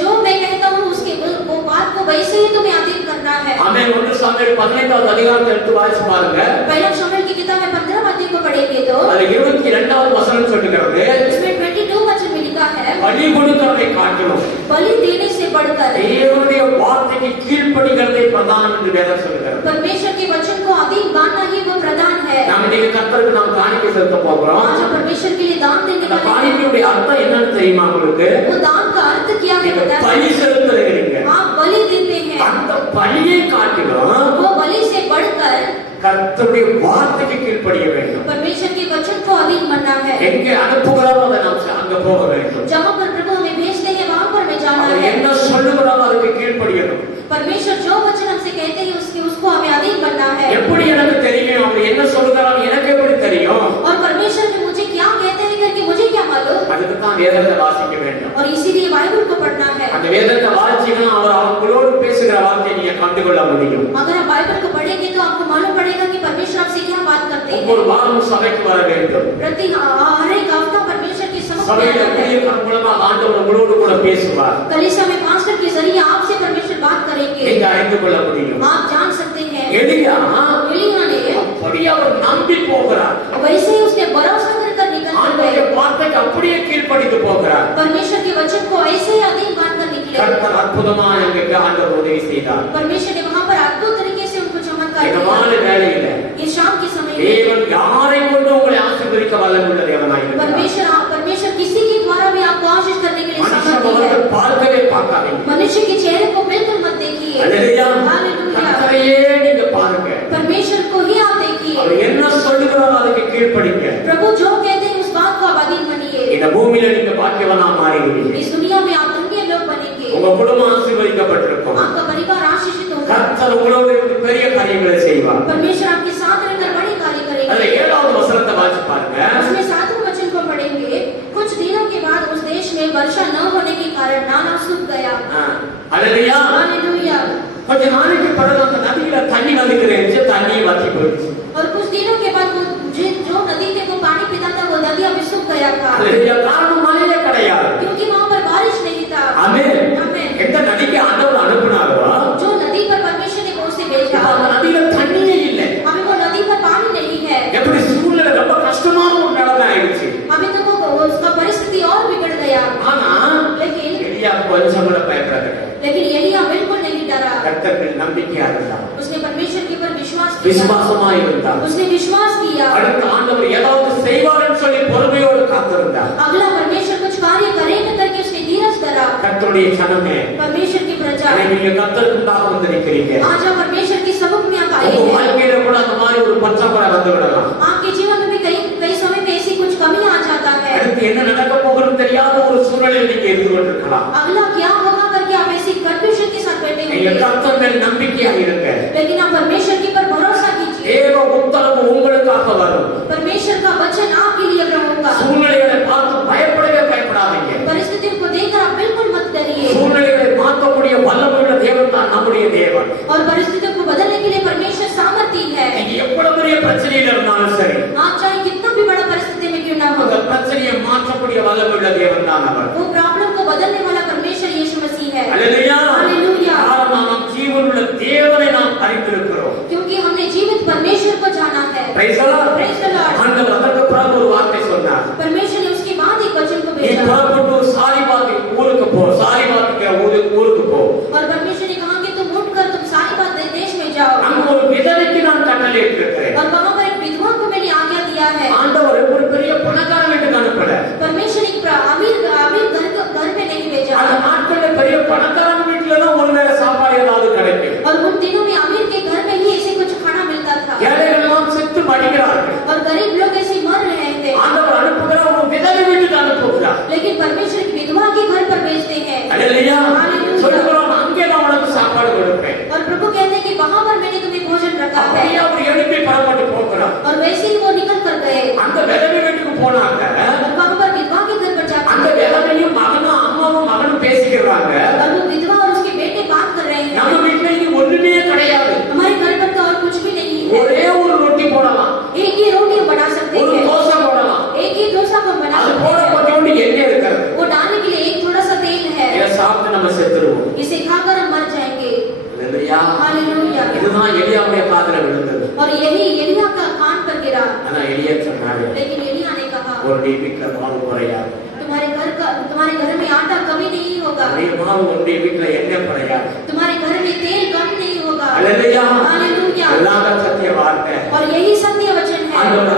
जो मैं कहता हूँ उसके वो बात को वैसे ही तुम्हें अधीन करना है. ஆமென். 1 சாமுவேல் 15வது அதிகாரத்தை எடுத்து வாசிச்சு பாருங்க. पहला शमूएल की किताब में 15वां अध्याय को पढ़ेंगे तो அது 22வது வசனம் சொல்லுகிறது, उसमें 22 वचन में लिखा है, பலி கொடுக்கிறதை காட்டிலும் बलि देने से बढ़कर தேவனுடைய வார்த்தைக்கு கீழ்ப்படிகிறதை பிரதானம் என்று வேதம் சொல்லுகிறது. परमेश्वर के वचन को अधीन मानना ही वो प्रधान है. நாம் இன்னைக்கு கர்த்தருக்கு நாம் காணிக்கை செலுத்த போகிறோம். आज हम परमेश्वर के लिए दान देने அந்த वाले हैं। காணிக்கையுடைய அர்த்தம் என்னன்னு தெரியுமா உங்களுக்கு? वो दान का अर्थ क्या है நீங்க पता है? பலி செலுத்துறீங்க. आप बलि देते हैं। அந்த பலியை காட்டிலும் वो बलि से बढ़कर கர்த்தருடைய வார்த்தைக்கு கீழ்ப்படிய வேண்டும். परमेश्वर के वचन को अधीन बनना है। எங்கே அனுப்புகிறாரோ அதை நாம் அங்க போக வேண்டும். जहाँ पर प्रभु हमें भेजते हैं वहाँ पर हमें जाना அவர் है। என்ன சொல்லுகிறாரோ அதுக்கு கீழ்ப்படியணும். परमेश्वर जो वचन हमसे कहते हैं उसको हमें अधीन बनना है। எப்படி எனக்கு தெரியும் அவர் என்ன சொல்லுகிறாரோ எனக்கு எப்படி தெரியும்? और परमेश्वर ने मुझे क्या कहते हैं करके मुझे क्या मालूम? அதுக்கு தான் வேதத்தை வாசிக்க வேண்டும். और इसीलिए बाइबल को पढ़ना है। அந்த வேதத்தை வாசிச்சீங்கன்னா அவர் அவங்களோடு பேசுகிற வார்த்தையை நீங்க கண்டுகொள்ள முடியும். अगर आप बाइबल को पढ़ेंगे तो आपको मालूम पड़ेगा कि परमेश्वर आपसे क्या बात करते हैं। ஒவ்வொரு வாரமும் சபைக்கு வர வேண்டும். प्रति हर एक हफ्ता परमेश्वर के समक्ष சபையில आना है। ஊழியர்கள் மூலமாக ஆண்டவர் உங்களோடு கூட பேசுவார். कलीसिया में पास्टर के जरिए आपसे परमेश्वर बात करेंगे। நீங்க அறிந்து கொள்ள முடியும். आप जान सकते हैं। எலியா एलिया ने அப்படியே அவர் நம்பி போகிறார். वैसे ही उसने भरोसा कर निकल ஆண்டவருடைய गए। வார்த்தைக்கு அப்படியே கீழ்ப்படிந்து போகிறார். परमेश्वर के वचन को ऐसे ही अधीन मानकर निकले। கர்த்தர் அற்புதமாக எங்களுக்கு ஆண்டவர் உதவி செய்தார். परमेश्वर ने वहां पर अद्भुत तरीके से उनको चमत्कार இந்த किया। மாலை வேளையில ये शाम के समय में தேவன் யாரை கொண்டு உங்களை ஆசீர்வதிக்க வல்லமையுள்ள தேவனாய் இருக்கிறார். परमेश्वर किसी के द्वारा भी आपको आशीष करने के लिए மனுஷ समर्थ முகத்தை है। பார்க்கவே பார்க்காதீங்க. मनुष्य के चेहरे को बिल्कुल मत देखिए। அல்லேலூயா. हालेलुया। கர்த்தரையே நீங்க பாருங்க. परमेश्वर को ही आप देखिए। அவர் என்ன சொல்லுகிறாரோ அதுக்கு கீழ்ப்படிங்க. प्रभु जो कहते हैं उस बात को आप अधीन बनिए। இந்த பூமியில நீங்க பாக்கியவனா மாறுவீங்க. इस दुनिया में आप धन्य लोग बनेंगे। உங்க குடும்பம் ஆசீர்வதிக்கப்பட்டிருக்கும். आपका परिवार आशीषित होगा। கர்த்தர் உங்களோடு இருந்து பெரிய காரியங்களை செய்வார். परमेश्वर आपके साथ रहकर बड़े कार्य அதுல करेंगे। 7வது வசனத்தை வாசிச்சு பாருங்க. उसमें 7वें वचन को पढ़ेंगे। कुछ दिनों के बाद उस देश में वर्षा न होने के कारण नाला सूख गया। அல்லேலூயா. हालेलुया। கொஞ்ச நாளைக்கு பிறகு அந்த நதியில தண்ணி நதிக்கிறேன் தண்ணி வத்தி போயிடுச்சு. और कुछ दिनों के बाद वो जो नदी में वो पानी पीता था वो नदी अभी सूख गया था। அல்லேலூயா. காரணம் மழையே கிடையாது. क्योंकि वहाँ पर बारिश नहीं था। ஆமென். आमीन। எந்த நதிக்கு ஆண்டவர் அனுப்புனாரோ जो नदी पर परमेश्वर ने उसे भेजा அந்த நதியில தண்ணியே இல்லை. अभी वो नदी पर पानी नहीं है। எப்படி சூழ்நிலை ரொம்ப கஷ்டமான ஒரு நிலைமை ஆயிடுச்சு. अभी तो वो उसका परिस्थिति और बिगड़ गया। ஆனா लेकिन எலியா கொஞ்சம் கூட பயப்படல. एलिया बिल्कुल नहीं डरा। கர்த்தரில் நம்பிக்கையா இருந்தார். उसने परमेश्वर के ऊपर विश्वास किया। விசுவாசமாய் இருந்தார். उसने विश्वास किया। அடுத்து ஆண்டவர் ஏதாவது செய்வார்னு சொல்லி பொறுமையோடு காத்திருந்தார். अगला परमेश्वर कुछ कार्य करेगा करके उसने धीरज धरा। கர்த்தருடைய ஜனமே परमेश्वर की प्रजा நீங்க கர்த்தருக்குள்ளாக வந்திருக்கிறீங்க. आज आप परमेश्वर की समुख में आप आए உங்க हैं। வாழ்க்கையில கூட அந்த மாதிரி ஒரு பற்றாக்குறை வந்து விடலாம். आपके जीवन में भी कई समय में ऐसी कुछ कमी आ जाता है। அடுத்து என்ன நடக்க போகுதுன்னு தெரியாத ஒரு சூழ்நிலையில் நீங்க இருந்து கொண்டிருக்கலாம். अगला क्या होगा करके आप ऐसी कंफ्यूजन के साथ बैठे நீங்க होंगे। கர்த்தர் மேல் நம்பிக்கையா இருங்க. लेकिन आप परमेश्वर के ऊपर भरोसा कीजिए। தேவ உத்தரவு உங்களுக்காக வரும். परमेश्वर का वचन आपके लिए होगा। சூழ்நிலைகளை பார்த்து பயப்படவே பயப்படாதீங்க. परिस्थितियों को देखकर आप बिल्कुल मत डरिए। சூழ்நிலைகளை மாற்றக்கூடிய வல்லமையுள்ள தேவன் தான் நம்முடைய தேவன். और परिस्थितियों को बदलने के लिए परमेश्वर सामर्थ्य है। நீங்க எவ்வளவு பெரிய பிரச்சனையில இருந்தாலும் சரி आप चाहे कितना भी बड़ा परिस्थिति में क्यों ना हो, அந்த பிரச்சனையை மாற்றக்கூடிய வல்லமையுள்ள தேவன் தான் அவர். वो प्रॉब्लम को बदलने वाला परमेश्वर यीशु मसीह है। அல்லேலூயா. हालेलुया। காரணம் நாம் ஜீவனுள்ள தேவனை நாம் அறிந்திருக்கிறோம். क्योंकि हमने जीवित परमेश्वर को जाना है। Praise the Lord. Praise the Lord। ஆண்டவர் அதற்கு பிறகு ஒரு வார்த்தை சொன்னார். परमेश्वर ने उसके बाद एक वचन को நீ भेजा புறப்பட்டு சாரிபாத் ஊருக்கு போ. சாரிபாத்துக்கு ஊருக்கு போ. और परमेश्वर ने कहा कि तुम उठकर तुम सारीबात देश में जाओ அங்க ஒரு விதவைக்கு நான் கட்டளையிட்டிருக்கிறேன். और वहां पर एक विधवा को मैंने आज्ञा दिया है। ஆண்டவர் ஒரு பெரிய பணக்கார வீட்டுக்கு அனுப்பல. परमेश्वर एक अमीर घर पे नहीं भेजा। அந்த நாட்கள்ல பெரிய பணக்காரன் வீட்டுல தான் ஒரு வேளை சாப்பாடு ஏதாவது கிடைக்கும். और उन दिनों में अमीर के घर में ही ऐसे कुछ खाना मिलता था ஏழைகள் எல்லாம் செத்து மடிக்கிறார்கள். और गरीब लोग ऐसे मर रहे थे। ஆண்டவர் அனுப்புகிறார், ஒரு விதவை வீட்டுக்கு அனுப்புகிறார். लेकिन परमेश्वर एक विधवा के घर पर भेजते हैं। அல்லேலூயா. हालेलुया। சொல்லுகிறோம், அங்கே நான் உனக்கு சாப்பாடு கொடுப்பேன். और प्रभु कहते हैं कि वहां पर मैंने तुम्हें भोजन रखा है। அப்படியே அவர் எழுப்பி புறப்பட்டு போகிறார். और वैसे ही वो निकल कर गए। அந்த விதவை வீட்டுக்கு போனாங்க. और वहां पर विधवा के घर पर அந்த जाकर விதவையும் மகனும் அம்மாவும் மகனும் பேசிக்கிறாங்க. और वो विधवा और उसके बेटे बात कर रहे हैं। நம்ம வீட்டுல இங்க ஒண்ணுமே கிடையாது. हमारे घर पर तो और कुछ भी नहीं है। ஒரே ஒரு ரொட்டி போடலாம், एक ही रोटी हम बना सकते ஒரு हैं। தோசை போடலாம். एक ही डोसा को हम बना அது सकते போட हैं। கொஞ்சோண்டு எண்ணெய் இருக்கிறது. वो डालने के लिए एक थोड़ा सा तेल है। இதை சாப்பிட்டு நம்ம செத்துருவோம். इसे खाकर हम मर जाएंगे। அல்லேலூயா. हालेलुया। இதுதான் எலியாவுடைய காதுல விழுந்தது. और यही एलिया का कान पर गिरा। ஆனா எலியா சொன்னாரு, लेकिन एलिया ने कहा ஒரு வீட்டுல மாவு குறையாது, तुम्हारे घर में आटा कमी नहीं होगा, மாவு உன்னுடைய வீட்டுல எண்ணெய் குறையாது. तुम्हारे घर में तेल कम नहीं होगा। அல்லேலூயா. हालेलुया। எல்லாமே சத்திய வார்த்தை. और यही सत्य वचन है। ஆண்டவர்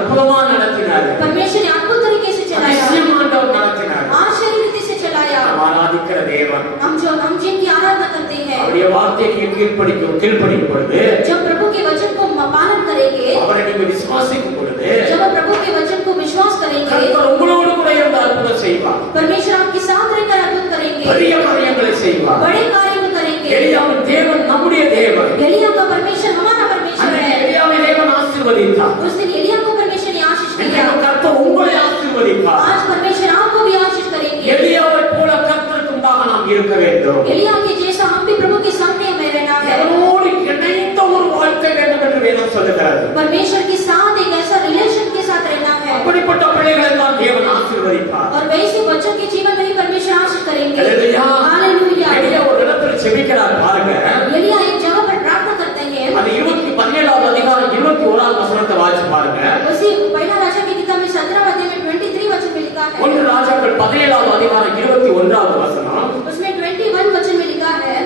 தேவன். हम जिनकी आराधना करते हैं, அவருடைய வார்த்தைக்கு கீழ்ப்படிக்கும் பொழுது, जब प्रभु के वचन को पालन करेंगे, அவரை நீங்க விசுவாசிக்கும் பொழுது, जब आप प्रभु के वचन को विश्वास करेंगे, கர்த்தர் உங்களோடு கூட இருந்து அற்புதம் செய்வார். परमेश्वर आपके साथ रहकर अद्भुत करेंगे, பெரிய காரியங்களை செய்வார். बड़े कार्य को करेंगे। எலியாவின் தேவன் நம்முடைய தேவன். एलिया का परमेश्वर हमारा परमेश्वर है। எலியாவை தேவன் ஆசீர்வதித்தார். उस दिन एलिया को परमेश्वर ने आशीष दिया। இன்றைக்கு கர்த்தர் உங்களை ஆசீர்வதிப்பார். आज परमेश्वर आपको भी आशीष करेंगे। எலியாவை போல கர்த்தருக்கு முன்பாக நாம் இருக்க வேண்டும். एलिया के जैसा हम भी प्रभु के सामने में रहना है। தேவனோடு இணைந்த ஒரு வாழ்க்கை வேண்டும் என்று வேதம் சொல்லுகிறது. परमेश्वर के साथ एक ऐसा रिलेशन के साथ रहना है। அப்படிப்பட்ட பிள்ளைகளை தான் தேவன் ஆசீர்வதிப்பார். और वैसे बच्चों के जीवन में ही परमेश्वर आशीष करेंगे। हालेलुया। हालेलुया। எலியா ஒரு இடத்தில் ஜெபிக்கிறார் பாருங்க. एलिया एक जगह पर प्रार्थना करते हैं। அது 17வது அதிகாரம் 21வது வசனத்தை வாசிச்சு பாருங்க. उसी पहला राजा की किताब में 17 अध्याय में 23 वचन में लिखा है। 1 ராஜாக்கள் 17வது அதிகாரம் 21வது வசனம். उसमें 21 वचन में लिखा है,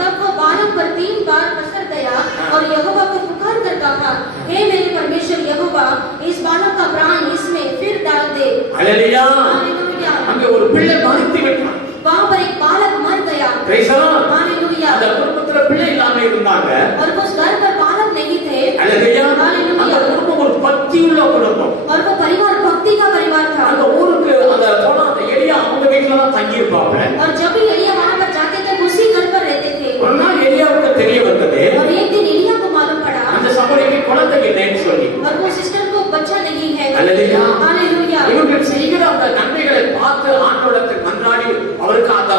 तब वो बालक पर 3 बार पसर गया और यहोवा को पुकार कर कहा, हे मेरे परमेश्वर यहोवा, इस बालक का प्राण इसमें फिर डाल दे। हालेलुया। हालेलुया। அங்க ஒரு பிள்ளை மரித்து விட்டான். वहां पर एक बालक मर गया। Praise the Lord. हालेलुया। அந்த குடும்பத்துல பிள்ளை இல்லாம இருந்தாங்க. और उस घर पर बालक नहीं थे। हालेलुया। हालेलुया। அந்த குடும்பம் ஒரு பக்தியுள்ள குடும்பம். और वो परिवार भक्ति का परिवार था। அந்த ஊருக்கு அந்த போனா அந்த எலியா அவங்க வீட்ல தான் தங்கி இருப்பாங்க. और जब भी एलिया वहां पर जाते थे उसी घर पर रहते थे। ஒரு நாள் எலியாவுக்கு தெரிய வந்தது, और एक दिन एलिया को मालूम पड़ा அந்த சகோதரிக்கு குழந்தை இல்லைன்னு சொல்லி. और वो सिस्टर को बच्चा नहीं है। हालेलुया। हालेलुया। இவர்கள் செய்கிற அந்த நன்மைகளை பார்த்து ஆண்டவரிடத்தில் மன்றாடி அவருக்கு அந்த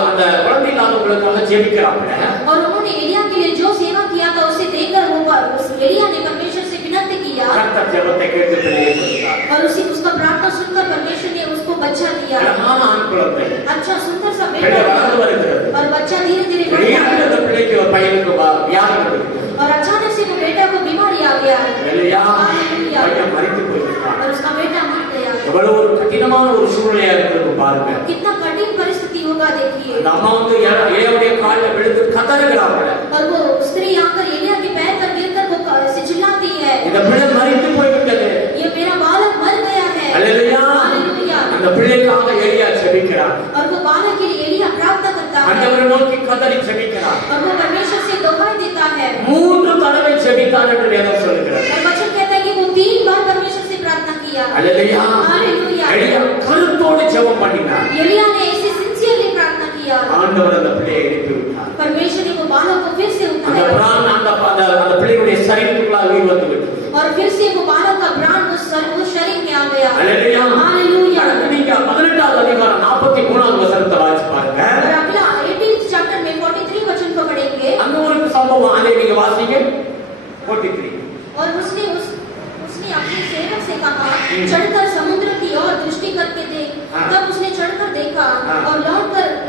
குழந்தை இல்லாதவங்களுக்காக ஜெபிக்கிறாங்க. और उन्होंने एलिया के लिए जो सेवा किया था उसे देखकर वो उस एलिया ने परमेश्वर से विनती किया கர்த்தர் ஜெபத்தை கேட்டு பிள்ளையை கொடுத்தார். और उसी उसका प्रार्थना सुनकर परमेश्वर ने उसको बच्चा दिया। அழகான ஆண் குழந்தை. अच्छा सुंदर सा பிள்ளை बेटा வளர்ந்து வருகிறது. और बच्चा धीरे धीरे बढ़ திடீர்னு रहा है। அந்த பிள்ளைக்கு ஒரு பையனுக்கு வியாதி வருது. और अचानक से वो बेटा को बीमारी आ गया இல்லையா? हालेलुया। பையன் மரித்து போயிருக்கான். और उसका बेटा मर गया। எவ்வளவு ஒரு கடினமான ஒரு சூழ்நிலையா இருக்கு பாருங்க. कितना कठिन परिस्थिति होगा देखिए। அந்த அம்மா வந்து ஏவுடைய காலில் விழுந்து கதறுகிறாங்க. और वो स्त्री आकर एलिया के पैर पर गिरकर वो ऐसे चिल्लाती है, இந்த பிள்ளை மரித்து போய்விட்டது. ये मेरा बालक मर गया है। हालेलुया। हालेलुया। அந்த பிள்ளைக்காக எலியா ஜெபிக்கிறார். और वो बालक के लिए एलिया प्रार्थना करता है ஆண்டவரை நோக்கி கதறி ஜெபிக்கிறார். और वो परमेश्वर से दुहाई देता है। 3 தடவை ஜெபித்தார் என்று வேதம் சொல்லுகிறது. और वचन कहता है कि वो 3 बार परमेश्वर से प्रार्थना किया। हालेलुया। हालेलुया। எலியா கருத்தோடு ஜெபம் பண்ணினார். एलिया ने ऐसे सिंसियरली प्रार्थना किया। ஆண்டவர் அந்த பிள்ளையை எழுப்பி விட்டார். परमेश्वर ने वो बालक को फिर से அந்த उठाया பிராணன் அந்த பிள்ளையுடைய சரீரத்துக்குள்ளாக உயிர் வந்து விட்டது. और फिर से वो बालक का प्राण उस शरीर में आ गया। हालेलुया। हालेलुया। அடுத்து நீங்க 18வது அதிகாரம் 43வது வசனத்தை வாசிச்சு பாருங்க. और अगला 18th चैप्टर में 43 वचन को पढ़ेंगे। அங்க ஒரு சம்பவம் அதை நீங்க வாசிங்க. 43. और उसने अपने सेवक से कहा, चढ़कर समुद्र की ओर दृष्टि करके देख। तब उसने चढ़कर देखा और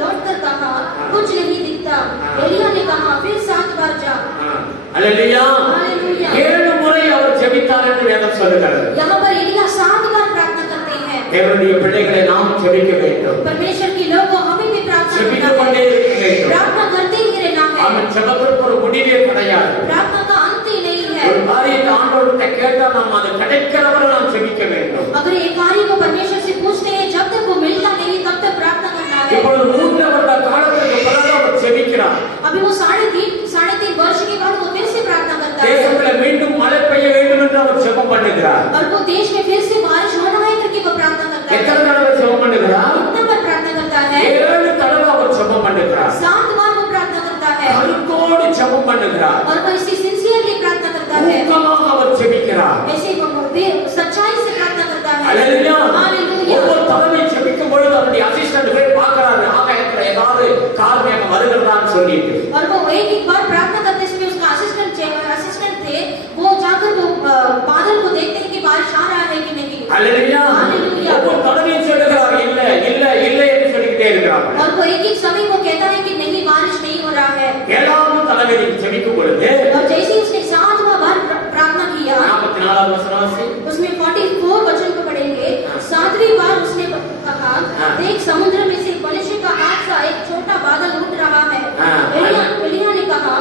लौटकर कहा, कुछ नहीं दिखता। एलिया ने कहा, फिर 7 बार जा। हालेलुया। हालेलुया। 7 முறை அவர் ஜெபித்தார் என்று வேதம் சொல்லுகிறது. यहाँ पर एलिया 7 बार प्रार्थना करते हैं। தேவனுடைய பிள்ளைகளை நாம் ஜெபிக்க வேண்டும். परमेश्वर के लोग को हमें भी प्रार्थना ஜெபித்து करना கொண்டே है। இருக்க வேண்டும். प्रार्थना करते ही रहना है। அவன் ஜெபத்திற்கு ஒரு முடிவே கிடையாது. प्रार्थना का अंत ही नहीं है। ஒரு காரியத்தை ஆண்டவர்கிட்ட கேட்டா நாம் அதை கிடைக்கிறவரை நாம் ஜெபிக்க வேண்டும். अगर एक कार्य को परमेश्वर से पूछते हैं, जब तक वो मिलता नहीं तब तक प्रार्थना करना है। இப்பொழுது 3 வருட காலத்துக்கு பிறகு அவர் ஜெபிக்கிறார். अभी वो 3.5 वर्ष के बाद वो फिर से प्रार्थना करता है தேசத்துல மீண்டும் மழை பெய்ய வேண்டும் என்று அவர் ஜெபம் பண்ணுகிறார். और वो देश में फिर से बारिश होना है करके वो प्रार्थना करता है। எத்தனை தடவை ஜெபம் பண்ணுகிறார்? कितना बार प्रार्थना करता है? 7 தடவை அவர் ஜெபம் பண்ணுகிறார். 7 बार वो प्रार्थना करता है கருத்தோடு ஜெபம் பண்ணுகிறார். और वो इसी सिंसियरली प्रार्थना करता है। ஊக்கமாக அவர் ஜெபிக்கிறார். ऐसे वो सच्चाई से प्रार्थना करता है। हालेलुया। हालेलुया। ஒவ்வொரு தடவை ஜெபிக்கும் பொழுது அவருடைய அசிஸ்டன்ட் போய் பார்க்கறாரு, ஆகாயத்துல ஏதாவது கார்மேகம் வருகிறதான்னு சொல்லிட்டு. और वो एक बार प्रार्थना करते समय उसका असिस्टेंट थे, वो जाकर वो बादल को देखते हैं कि बारिश आ रहा है कि नहीं। हालेलुया। हालेलुया। ஒவ்வொரு தடவையும் சொல்லுகிறார், இல்ல இல்ல இல்ல என்று சொல்லிக்கிட்டே இருக்கிறார். और वो एक समय को कहता है कि नहीं बारिश नहीं हो रहा है। 7வது தடவை ஜெபிக்கும் பொழுது और जैसे ही उसने 7वां बार प्रार्थना किया, 44வது வசனம் வாசி. उसमें 44 वचन को पढ़ेंगे। 7वीं बार उसने कहा, देख समुद्र में से मनुष्य का हाथ सा एक छोटा बादल उठ रहा है। एलिया ने कहा,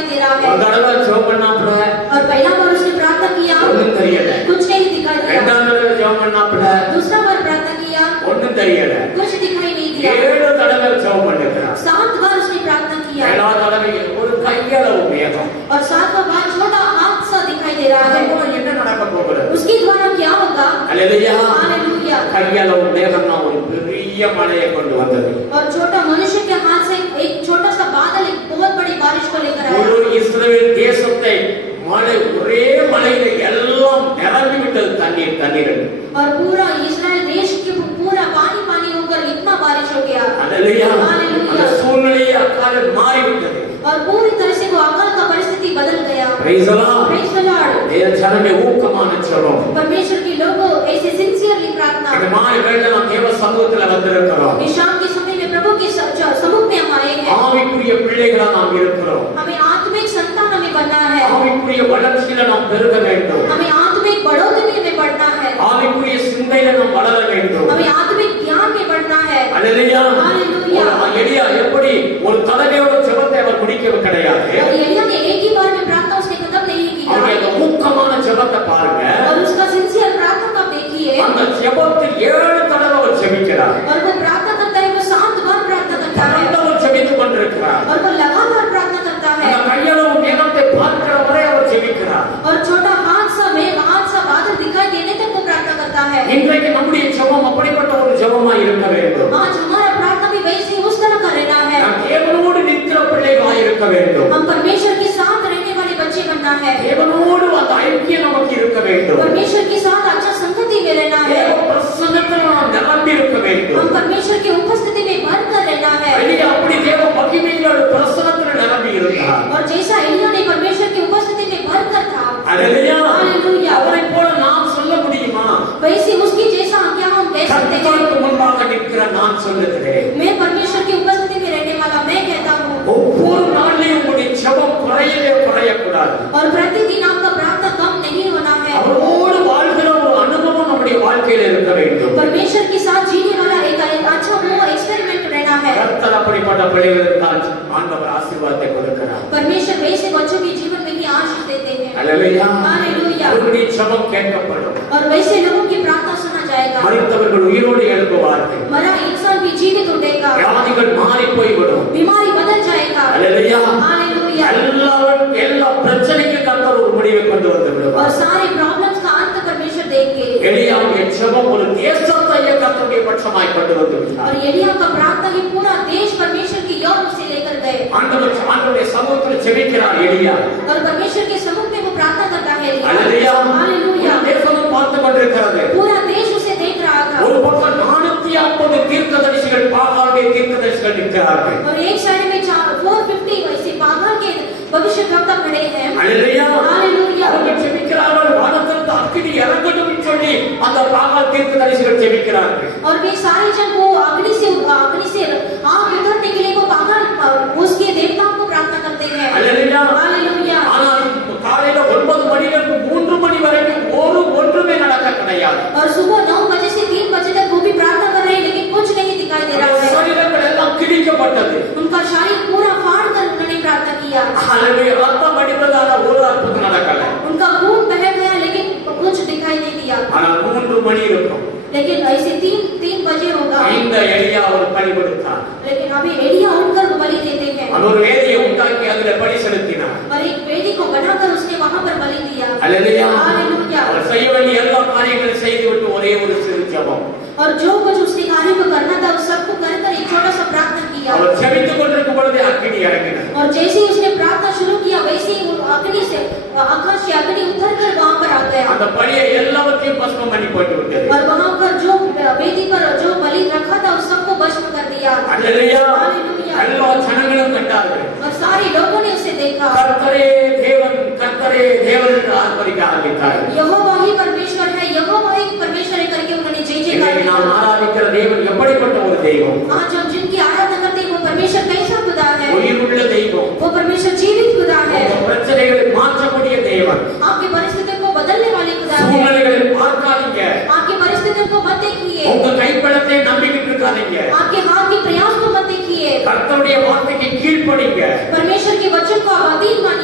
दिखाई दे रहा ஒரு है। தடவை ஜெபம் பண்ணாப்புல और पहला बार उसने प्रार्थना किया, ஒண்ணும் தெரியல. कुछ नहीं दिखाई दिया। இரண்டாம் தடவை ஜெபம் பண்ணாப்புல दूसरा बार प्रार्थना किया, ஒண்ணும் தெரியல. कुछ दिखाई नहीं दिया। 7 தடவை ஜெபம் பண்ணிருக்கிறார். 7 बार उसने प्रार्थना किया, 7வது தடவை ஒரு கையளவு மேகம். और 7वां बार छोटा हाथ सा दिखाई दे रहा है। அதுக்கு என்ன நடக்க போகிறது? उसके द्वारा क्या होगा? அல்லேலூயா. हालेलुया। கையளவு மேகம்னா ஒரு பெரிய மழையை கொண்டு வந்தது. और छोटा मनुष्य के हाथ से एक छोटा सा बादल एक बहुत बड़ी बारिश को लेकर आया। ஒரு இஸ்ரவேல் தேசத்தை மழை ஒரே மழையில எல்லாம் நிரம்பி விட்டது. தண்ணீர் और पूरा इस्राएल देश के पूरा पानी पानी होकर इतना बारिश हो गया। அல்லேலூயா. हालेलुया। அந்த சூழ்நிலையே அக்கால மாறிவிட்டது. और पूरी तरह से वो अकाल का परिस्थिति बदल गया। Praise the Lord. Praise the Lord। தேவ ஜனமே ஊக்கமான ஜெபம். परमेश्वर के लोगों ऐसे सिंसियरली प्रार्थना। இந்த மாலை வேளையில நாம் தேவ சமூகத்துல வந்திருக்கிறோம். इस शाम के समय में प्रभु के सम्मुख में हम आए हैं। ஆவிக்குரிய பிள்ளைகளா நாம் இருக்கிறோம். हमें आत्मिक संतान हमें बनना है। ஆவிக்குரிய வளர்ச்சியில நாம் பெருக வேண்டும். हमें आत्मिक बढ़ोतरी में बढ़ना है। ஆவிக்குரிய சிந்தையில நாம் வளர வேண்டும். हमें आत्मिक ज्ञान में बढ़ना है। அல்லேலூயா. हालेलुया। எலியா எப்படி ஒரு தடவையோட ஜெபத்தை அவர் முடிக்க கிடையாது. और एलिया ने एक ही बार में प्रार्थना उसने खत्म नहीं அவருடைய किया। ஊக்கமான ஜெபத்தை பாருங்க. और उसका सिंसियर प्रार्थना का देखिए। அந்த ஜெபத்தில் 7 தடவை அவர் ஜெபிக்கிறார். और वो प्रार्थना करता है, वो 7 बार प्रार्थना करता है। அவர் ஜெபித்துக் கொண்டிருக்கிறார். और वो लगातार प्रार्थना करता है। அந்த கையளவு மேகத்தை பார்க்கிற வரை அவர் ஜெபிக்கிறார். और छोटा हाथ सा बादल दिखाई देने तक वो प्रार्थना करता है। இன்றைக்கு நம்முடைய ஜெபம் அப்படிப்பட்ட ஒரு ஜெபமாய் இருக்க வேண்டும். आज हमारा प्रार्थना भी वैसे उस तरह का रहना है। நாம் தேவனோடு நிற்கிற பிள்ளைகளாய் இருக்க வேண்டும். हम परमेश्वर के साथ रहने वाले बच्चे बनना है। தேவனோடு அந்த ஐக்கியம் நமக்கு இருக்க வேண்டும். परमेश्वर के साथ अच्छा संगति में रहना है। தேவ பிரசன்னத்தில் நாம் நிரம்பி இருக்க வேண்டும். हम परमेश्वर की उपस्थिति में भरकर रहना है। எலியா அப்படி தேவ மகிமையோட பிரசன்னத்தில் நிரம்பி இருந்தார். और जैसा एलिया ने परमेश्वर की उपस्थिति में भरकर था, அல்லேலூயா. हालेलुया। அவரை போல நாம் சொல்ல முடியுமா? वैसे उसकी जैसा क्या हम कह सकते हैं? கர்த்தருக்கு முன்பாக நிற்கிற நான் சொல்லுகிறேன். मैं परमेश्वर की उपस्थिति में रहने वाला मैं कहता हूँ। ஒவ்வொரு நாளிலும் உங்களுடைய ஜெபம் குறையக்கூடாது. और प्रतिदिन आपका प्रार्थना कम नहीं होना है। அவரோடு வாழ்கிற ஒரு அனுபவம் நம்முடைய வாழ்க்கையில இருக்க வேண்டும். परमेश्वर के साथ जीने वाला एक अच्छा वो एक्सपेरिमेंट रहना है। கர்த்தர் அப்படிப்பட்ட பிள்ளைகளுக்கு ஆண்டவர் ஆசீர்வாதத்தை கொடுக்கிறார். परमेश्वर वैसे बच्चों के जीवन में ही आशीष देते हैं। அல்லேலூயா. हालेलुया। அவருடைய ஜெபம் கேட்கப்படும். और वैसे लोगों की प्रार्थना सुना जाएगा। மரித்தவர்கள் உயிரோடு எழுப்புவார்கள். मरा इंसान भी जीवित उठेगा। வியாதிகள் மாறி போய்விடும். बीमारी बदल जाएगा। அல்லேலூயா. हालेलुया। எல்லா பிரச்சனைக்கு கர்த்தர் ஒரு முடிவை கொண்டு வந்து और விடுவார். सारे प्रॉब्लम्स का अंत परमेश्वर देंगे। எலியாவுடைய ஜெபம் ஒரு தேசத்தையே கர்த்தருடைய பட்சமாய் கொண்டு வந்து விட்டார். और एलिया का प्रार्थना ही पूरा देश परमेश्वर की ओर से लेकर गए। ஆண்டவருடைய சமூகத்தில் ஜெபிக்கிறார் எலியா. और परमेश्वर के सम्मुख में वो प्रार्थना करता है। அல்லேலூயா. हालेलुया। தேசமும் பார்த்து கொண்டிருக்கிறது. पूरा देश उसे देख रहा था। ஒரு பக்கம் 450 தீர்க்கதரிசிகள் பாகாலுடைய தீர்க்கதரிசிகள் நிற்கிறார்கள். और एक साइड में 450 वैसे पागल के भविष्यवक्ता खड़े हैं। அல்லேலூயா. हालेलुया। அவங்க ஜெபிக்கிறார்கள். வானத்திலிருந்து அக்கினி இறங்கட்டும் சொல்லி அந்த பாகால் தீர்க்கதரிசிகள் ஜெபிக்கிறார்கள். और वे सारे जन वो अग्नि से आग उतरने के लिए वो पागल उसके देवताओं को प्रार्थना करते हैं। அல்லேலூயா. हालेलुया। ஆனால் காலையில 9 மணியிலிருந்து 3 மணி வரைக்கும் ஒன்றுமே நடக்க கிடையாது. और सुबह 9 बजे से 3 बजे तक वो भी प्रार्थना कर रहे हैं, लेकिन कुछ नहीं दिखाई दे रहा है। சரீரங்கள் எல்லாம் கிழிக்கப்பட்டது. उनका शरीर पूरा फाड़ कर उन्होंने प्रार्थना किया। அல்லேலூயா. ரத்தம் வடிவதால ஒரு அற்புதம் நடக்கல. उनका खून बह गया, लेकिन कुछ दिखाई नहीं दिया। ஆனால் 3 மணி இருக்கும். लेकिन ऐसे 3 बजे होगा। இந்த எலியா ஒரு பலி கொடுத்தார். लेकिन अभी एलिया उठकर बलि देते हैं। அவர் ஒரு வேதியை உண்டாக்கி அதிலே பலி செலுத்தினார். और एक वेदी को बनाकर उसने वहां पर बलि दिया। அல்லேலூயா. हालेलुया। அவர் செய்ய வேண்டிய எல்லா காரியங்களையும் செய்துவிட்டு ஒரே ஒரு சிறு ஜெபம். और जो कुछ उसने कार्य को करना था उस सबको कर एक छोटा सा प्रार्थना किया। அவர் ஜெபித்துக் கொண்டிருக்கும் பொழுதே அக்கினி இறங்கினார். और जैसे ही उसने प्रार्थना शुरू किया, वैसे ही वो अग्नि से आकाश से अग्नि उतर कर वहां पर आ गया। அந்த பலியை எல்லாவற்றையும் பஸ்மம் பண்ணி போட்டு விட்டது. और वहां पर जो वेदी पर जो बलि रखा था उस सबको भस्म कर दिया। அல்லேலூயா. हालेलुया। எல்லா ஜனங்களும் கண்டார்கள். और सारे लोगों ने उसे देखा। கர்த்தரே தேவன் என்று ஆர்ப்பரிக்க ஆரம்பித்தார்கள். यहोवा ही परमेश्वर है, यहोवा ही परमेश्वर है करके उन्होंने जय जयकार இன்னைக்கு நாம் किया। ஆராதிக்கிற தேவன் எப்படிப்பட்ட ஒரு தெய்வம்? आज हम जिनकी आराधना करते हैं वो परमेश्वर कैसा खुदा है? உயிருள்ள தெய்வம். वो परमेश्वर जीवित खुदा है। உங்க பிரச்சனைகளை மாற்றக்கூடிய தேவன். आपकी परिस्थितियों को बदलने वाले खुदा है। சூழ்நிலைகளை பார்க்காதீங்க. आपकी परिस्थितियों को मत देखिए। உங்க கைப்படத்தை நம்பிக்கிட்டு இருக்காதீங்க. आपके हाथ के प्रयास को मत देखिए। கர்த்தருடைய வார்த்தைக்கு கீழ்ப்படிங்க. परमेश्वर के वचन को आप अधीन मानिए।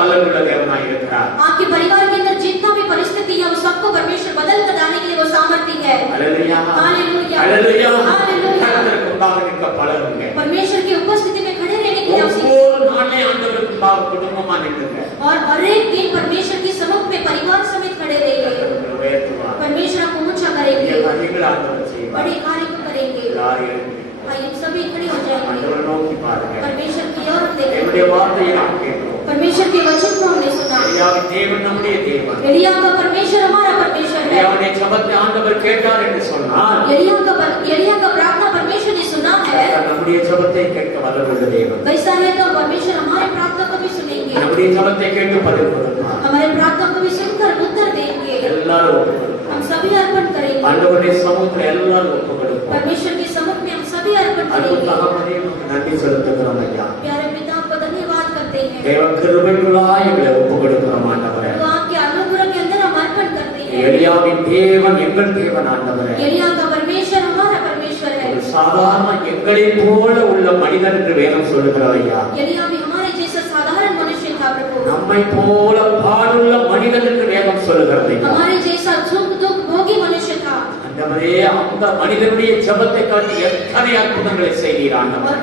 வல்லமையுள்ள தேவனாய் இருக்கிறார். आपके परिवार के अंदर जितना भी परिस्थिति है उस सबको परमेश्वर बदल कर लाने के लिए वो सामर्थ्य है। Hallelujah hallelujah hallelujah hallelujah. கர்த்தருக்கு முன்பாக நிற்க பழகுங்க. परमेश्वर की उपस्थिति में खड़े रहने के लिए आप सीखें। ஒவ்வொரு நாளே ஆண்டவருக்கு முன்பாக குடும்பமா நில்லுங்க. और हर एक दिन परमेश्वर की सम्मुख में परिवार समेत खड़े रहिए। परमेश्वर आपको ऊंचा करेंगे, बड़े कार्य को करेंगे। आइए सभी खड़े हो जाएंगे, परमेश्वर की ओर देखेंगे। परमेश्वर के वचन को हमने सुना। एलिया का परमेश्वर हमारा परमेश्वर है। एलिया का प्रार्थना परमेश्वर ने सुना है। वैसा है तो परमेश्वर हमारे प्रार्थना को भी सुनेंगे, हमारे प्रार्थना को भी सुनकर उत्तर देंगे। हम सभी अर्पण करेंगे, परमेश्वर के सम्मुख में हम सभी अर्पण करेंगे। प्यारे पिता आपको धन्यवाद करते हैं, तो आपके अनुग्रह के अंदर हम अर्पण करते हैं। एलिया का परमेश्वर हमारा परमेश्वर है। சாதாரண எங்களை போல உள்ள மனிதன் என்று வேதம் சொல்லுகிறதையா, एलिया भी हमारे जैसा साधारण मनुष्य था प्रभु, நம்மை போல பாடுள்ள மனிதன் என்று வேதம் சொல்லுகிறதையா, हमारे जैसा सुख दुख भोगी मनुष्य था। ஆண்டவரே அந்த மனிதனுடைய ஜெபத்தை காட்டி எத்தனை அற்புதங்களை செய்தீர் ஆண்டவரே। और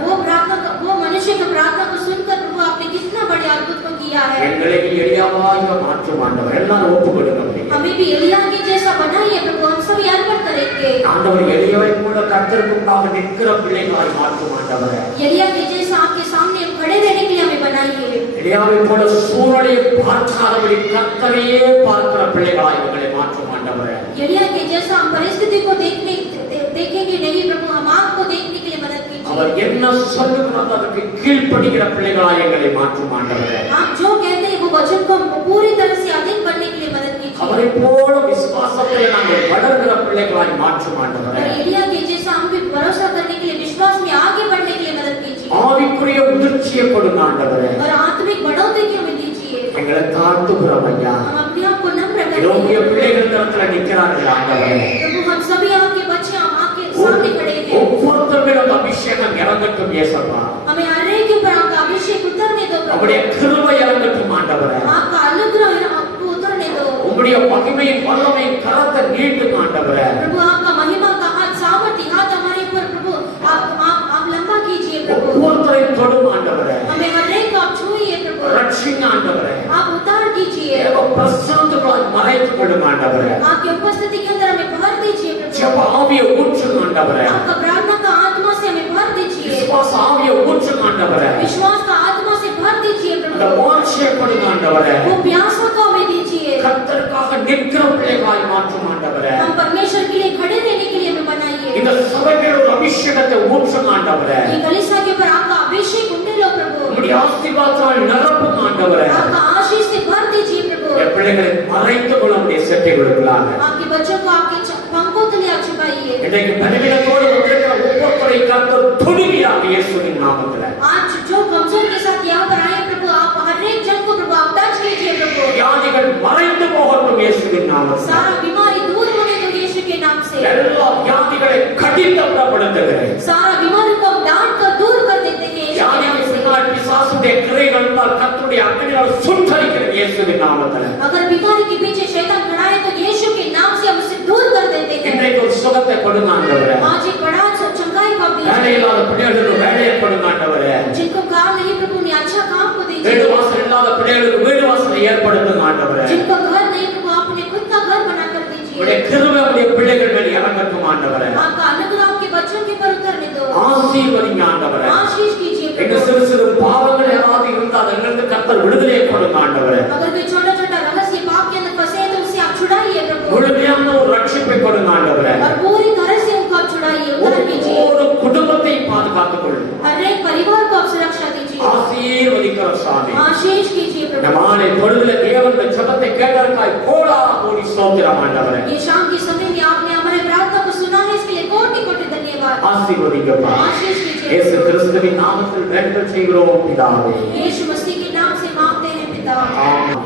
वो मनुष्य की प्रार्थना को सुनकर प्रभु आपने कितना बड़े अद्भुत को किया है। எங்களை எலியாவாக மாற்றும் ஆண்டவரே, எல்லாரும் ஒப்புக்கொடுங்க। हमें भी एलिया के जैसा बनाइए प्रभु, हम सभी अर्पण करेंगे। ஆண்டவர் எலியாவை போல கர்த்தருக்கு முன்பாக நிற்கிற பிள்ளைகளாய் மாற்றும் ஆண்டவரே। एलिया के जैसा आपके सामने खड़े रहने के लिए हमें बनाइए। எலியாவை போல சூழலை பார்க்காதபடி கர்த்தரையே பார்க்கிற பிள்ளைகளாய் எங்களை மாற்றும் ஆண்டவரே। एलिया के जैसा हम परिस्थिति को देखेंगे नहीं प्रभु, हम आपको देखने के लिए मदद कीजिए। அவர் என்ன சொல்லுகிறாரோ அதற்கு கீழ்ப்படிகிற பிள்ளைகளாய் எங்களை மாற்றும் ஆண்டவரே। आप जो कहते हैं वो वचन को हम पूरी तरह से अधीन बनने के लिए मदद कीजिए। அவரை போல விசுவாசத்தில் நாங்கள் வளர்கிற பிள்ளைகளாய் மாற்றும் ஆண்டவரே। एलिया के जैसा हम भी भरोसा करने के लिए, विश्वास में आगे बढ़ने के लिए मदद कीजिए। ஆவிக்குரிய உணர்ச்சியை கொடுங்க ஆண்டவரே। और आत्मिक बढ़ोतरी की हमें दीजिए। எங்களை தாழ்த்துகிறோம் ஐயா। हम अपने आप को नम्र करते யோகிய हैं பிள்ளைகள் தரத்துல நிற்கிறார்கள் ஆண்டவரே। प्रभु, हम सभी आपके बच्चे हम आपके सामने खड़े हैं। ஒவ்வொருத்தர் மேலும் அபிஷேகம் இறங்கட்டும் இயேசுவா। हमें हर एक के ऊपर आपका अभिषेक उतरने दो प्रभु, உம்முடைய கிருபை இறங்கட்டும் ஆண்டவரே। आपका अनुग्रह आपको उतरने दो உம்முடைய மகிமையின் வல்லமையின் கரத்தை நீட்டுங்க ஆண்டவரே। प्रभु, आपका महिमा का हाथ, सामर्थ्य हाथ हमारे ऊपर प्रभु आप लंबा कीजिए प्रभु। ஒவ்வொருத்தரையும் தொடும் ஆண்டவரே। हमें हर एक को आप छूइए प्रभु, ரட்சிங்க ஆண்டவரே। आप उतार दीजिए। தேவ பிரசன்னத்துக்குள்ளாய் மறைத்துக் கொள்ளுங்க ஆண்டவரே। आपकी उपस्थिति के अंदर हमें भर दीजिए प्रभु, ஜெப ஆவியை ஊற்றுங்க ஆண்டவரே। आपका प्रार्थना का आत्मा से हमें भर दीजिए, விசுவாச ஆவியை ஊற்றுங்க ஆண்டவரே। विश्वास का आत्मा से भर दीजिए அந்த प्रभु, வாஞ்சையை கொடுங்க ஆண்டவரே। वो प्यासा को हमें दीजिए। கர்த்தருக்காக நிற்கிற பிள்ளைகளாய் மாற்றும் ஆண்டவரே। हम परमेश्वर के लिए खड़े रहने के लिए हमें बनाइए। இந்த சபையில் ஒரு அபிஷேகத்தை ஊற்றுங்க ஆண்டவரே। ये कलीसिया के ऊपर आपका अभिषेक उंडे लो प्रभु, உம்முடைய ஆசீர்வாதத்தால் நிரப்புங்க ஆண்டவரே। आपका आशीष से भर दीजिए प्रभु। என் பிள்ளைகளை மறைத்துக் கொள்ள உம்முடைய செட்டை கொடுக்கலாங்க। आपके बच्चों को आपके पंखों तले आप छुपाइए। இன்றைக்கு பலவீனத்தோடு வந்திருக்கிற ஒவ்வொருத்தரையும் கர்த்தர் தொடுவீராக இயேசுவின் நாமத்தில்। आज जो कमजोर के साथ यहाँ पर आए प्रभु, आप हर एक जन को प्रभु आप टच कीजिए प्रभु। வியாதிகள் மறைந்து போகட்டும் இயேசுவின் நாமத்தில்। सारा बीमारी दूर होने दो यीशु के नाम से। எல்லா வியாதிகளை கடினப்படுத்துகிறேன்। सारा बीमारी को हम डांट कर दूर कर देते हैं यीशु के नाम வியாதிகள் से। பின்னால் பிசாசுடைய கிரைகளால் கர்த்தருடைய அக்கினியால் சுட்டரிக்கிறேன் இயேசுவின் நாமத்தில்। अगर बीमारी के पीछे शैतान खड़ा है तो यीशु के नाम से हम उसे दूर कर देते हैं। இன்றைக்கு ஒரு சுகத்தை கொடுங்க ஆண்டவரே। आज एक बड़ा चंगाई को आप வேலை दीजिए। இல்லாத பிள்ளைகளுக்கு வேலையை கொடுங்க ஆண்டவரே। जिनको काम नहीं प्रभु ने अच्छा काम को வீடு दीजिए। வாசல் இல்லாத பிள்ளைகளுக்கு வீடு வாசலை ஏற்படுத்துங்க ஆண்டவரே। जिनको घर नहीं प्रभु आपने खुद का घर बना कर दीजिए। உம்முடைய கிருபை உம்முடைய பிள்ளைகள் மேல் இறங்கட்டும் ஆண்டவரே। आपका अनुग्रह आपके बच्चों के ऊपर उतरने दो। ஆசீர்வதிங்க ஆண்டவரே। आशीष कीजिए எங்க प्रभु। சிறு சிறு பாவங்கள் ஏதாவது இருந்தால் அதிலிருந்து கர்த்தர் விடுதலையை கொடுங்க ஆண்டவரே। अगर कोई छोटा छोटा रहस्य पाप के अंदर फंसे हैं तो उसे आप छुड़ाइए प्रभु, முழுமையான ஒரு ரட்சிப்பை கொடுங்க ஆண்டவரே। और पूरी तरह से उनको आप छुड़ाइए, उतार कीजिए। ஒவ்வொரு குடும்பத்தையும் பாதுகாத்துக் கொள்ளுங்க। हर एक परिवार को आप सुरक्षा दीजिए। ஆசீர்வதிக்கிற சாமி। आशीष कीजिए இந்த प्रभु। மாலை பொழுதுல தேவன் இந்த ஜெபத்தை கேட்டதற்காய் கோடா கோடி ஸ்தோத்திரம் ஆண்டவரே। ये शाम के समय में आपने हमारे प्रार्थना को सुना है, इसके लिए कोटि कोटि धन्यवाद। ஆசீர்வதிங்கப்பா। आशीष कीजिए। இயேசு கிறிஸ்துவின் நாமத்தில் வேண்டுதல் செய்கிறோம் பிதாவே। यीशु मसीह के नाम से मांगते हैं पिता। आमीन।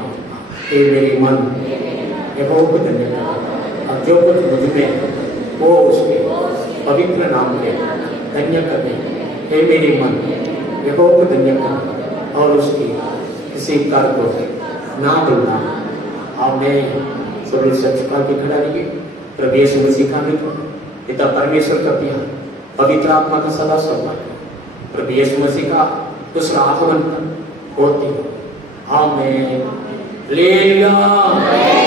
हे मेरे मन यहोवा को धन्यवाद। अब जो कुछ मुझ में वो उसके पवित्र नाम के धन्य कर दे। हे मेरे मन यहोवा को धन्य कर और उसकी किसी कार्य को ना भूलना। आपने सभी सच का के खड़ा रहिए। प्रभु यीशु मसीह का मित्र पिता परमेश्वर का प्यार पवित्र आत्मा का सदा सौभाग्य प्रभु यीशु मसीह का दूसरा आगमन होते हो। आमीन। हालेलुया।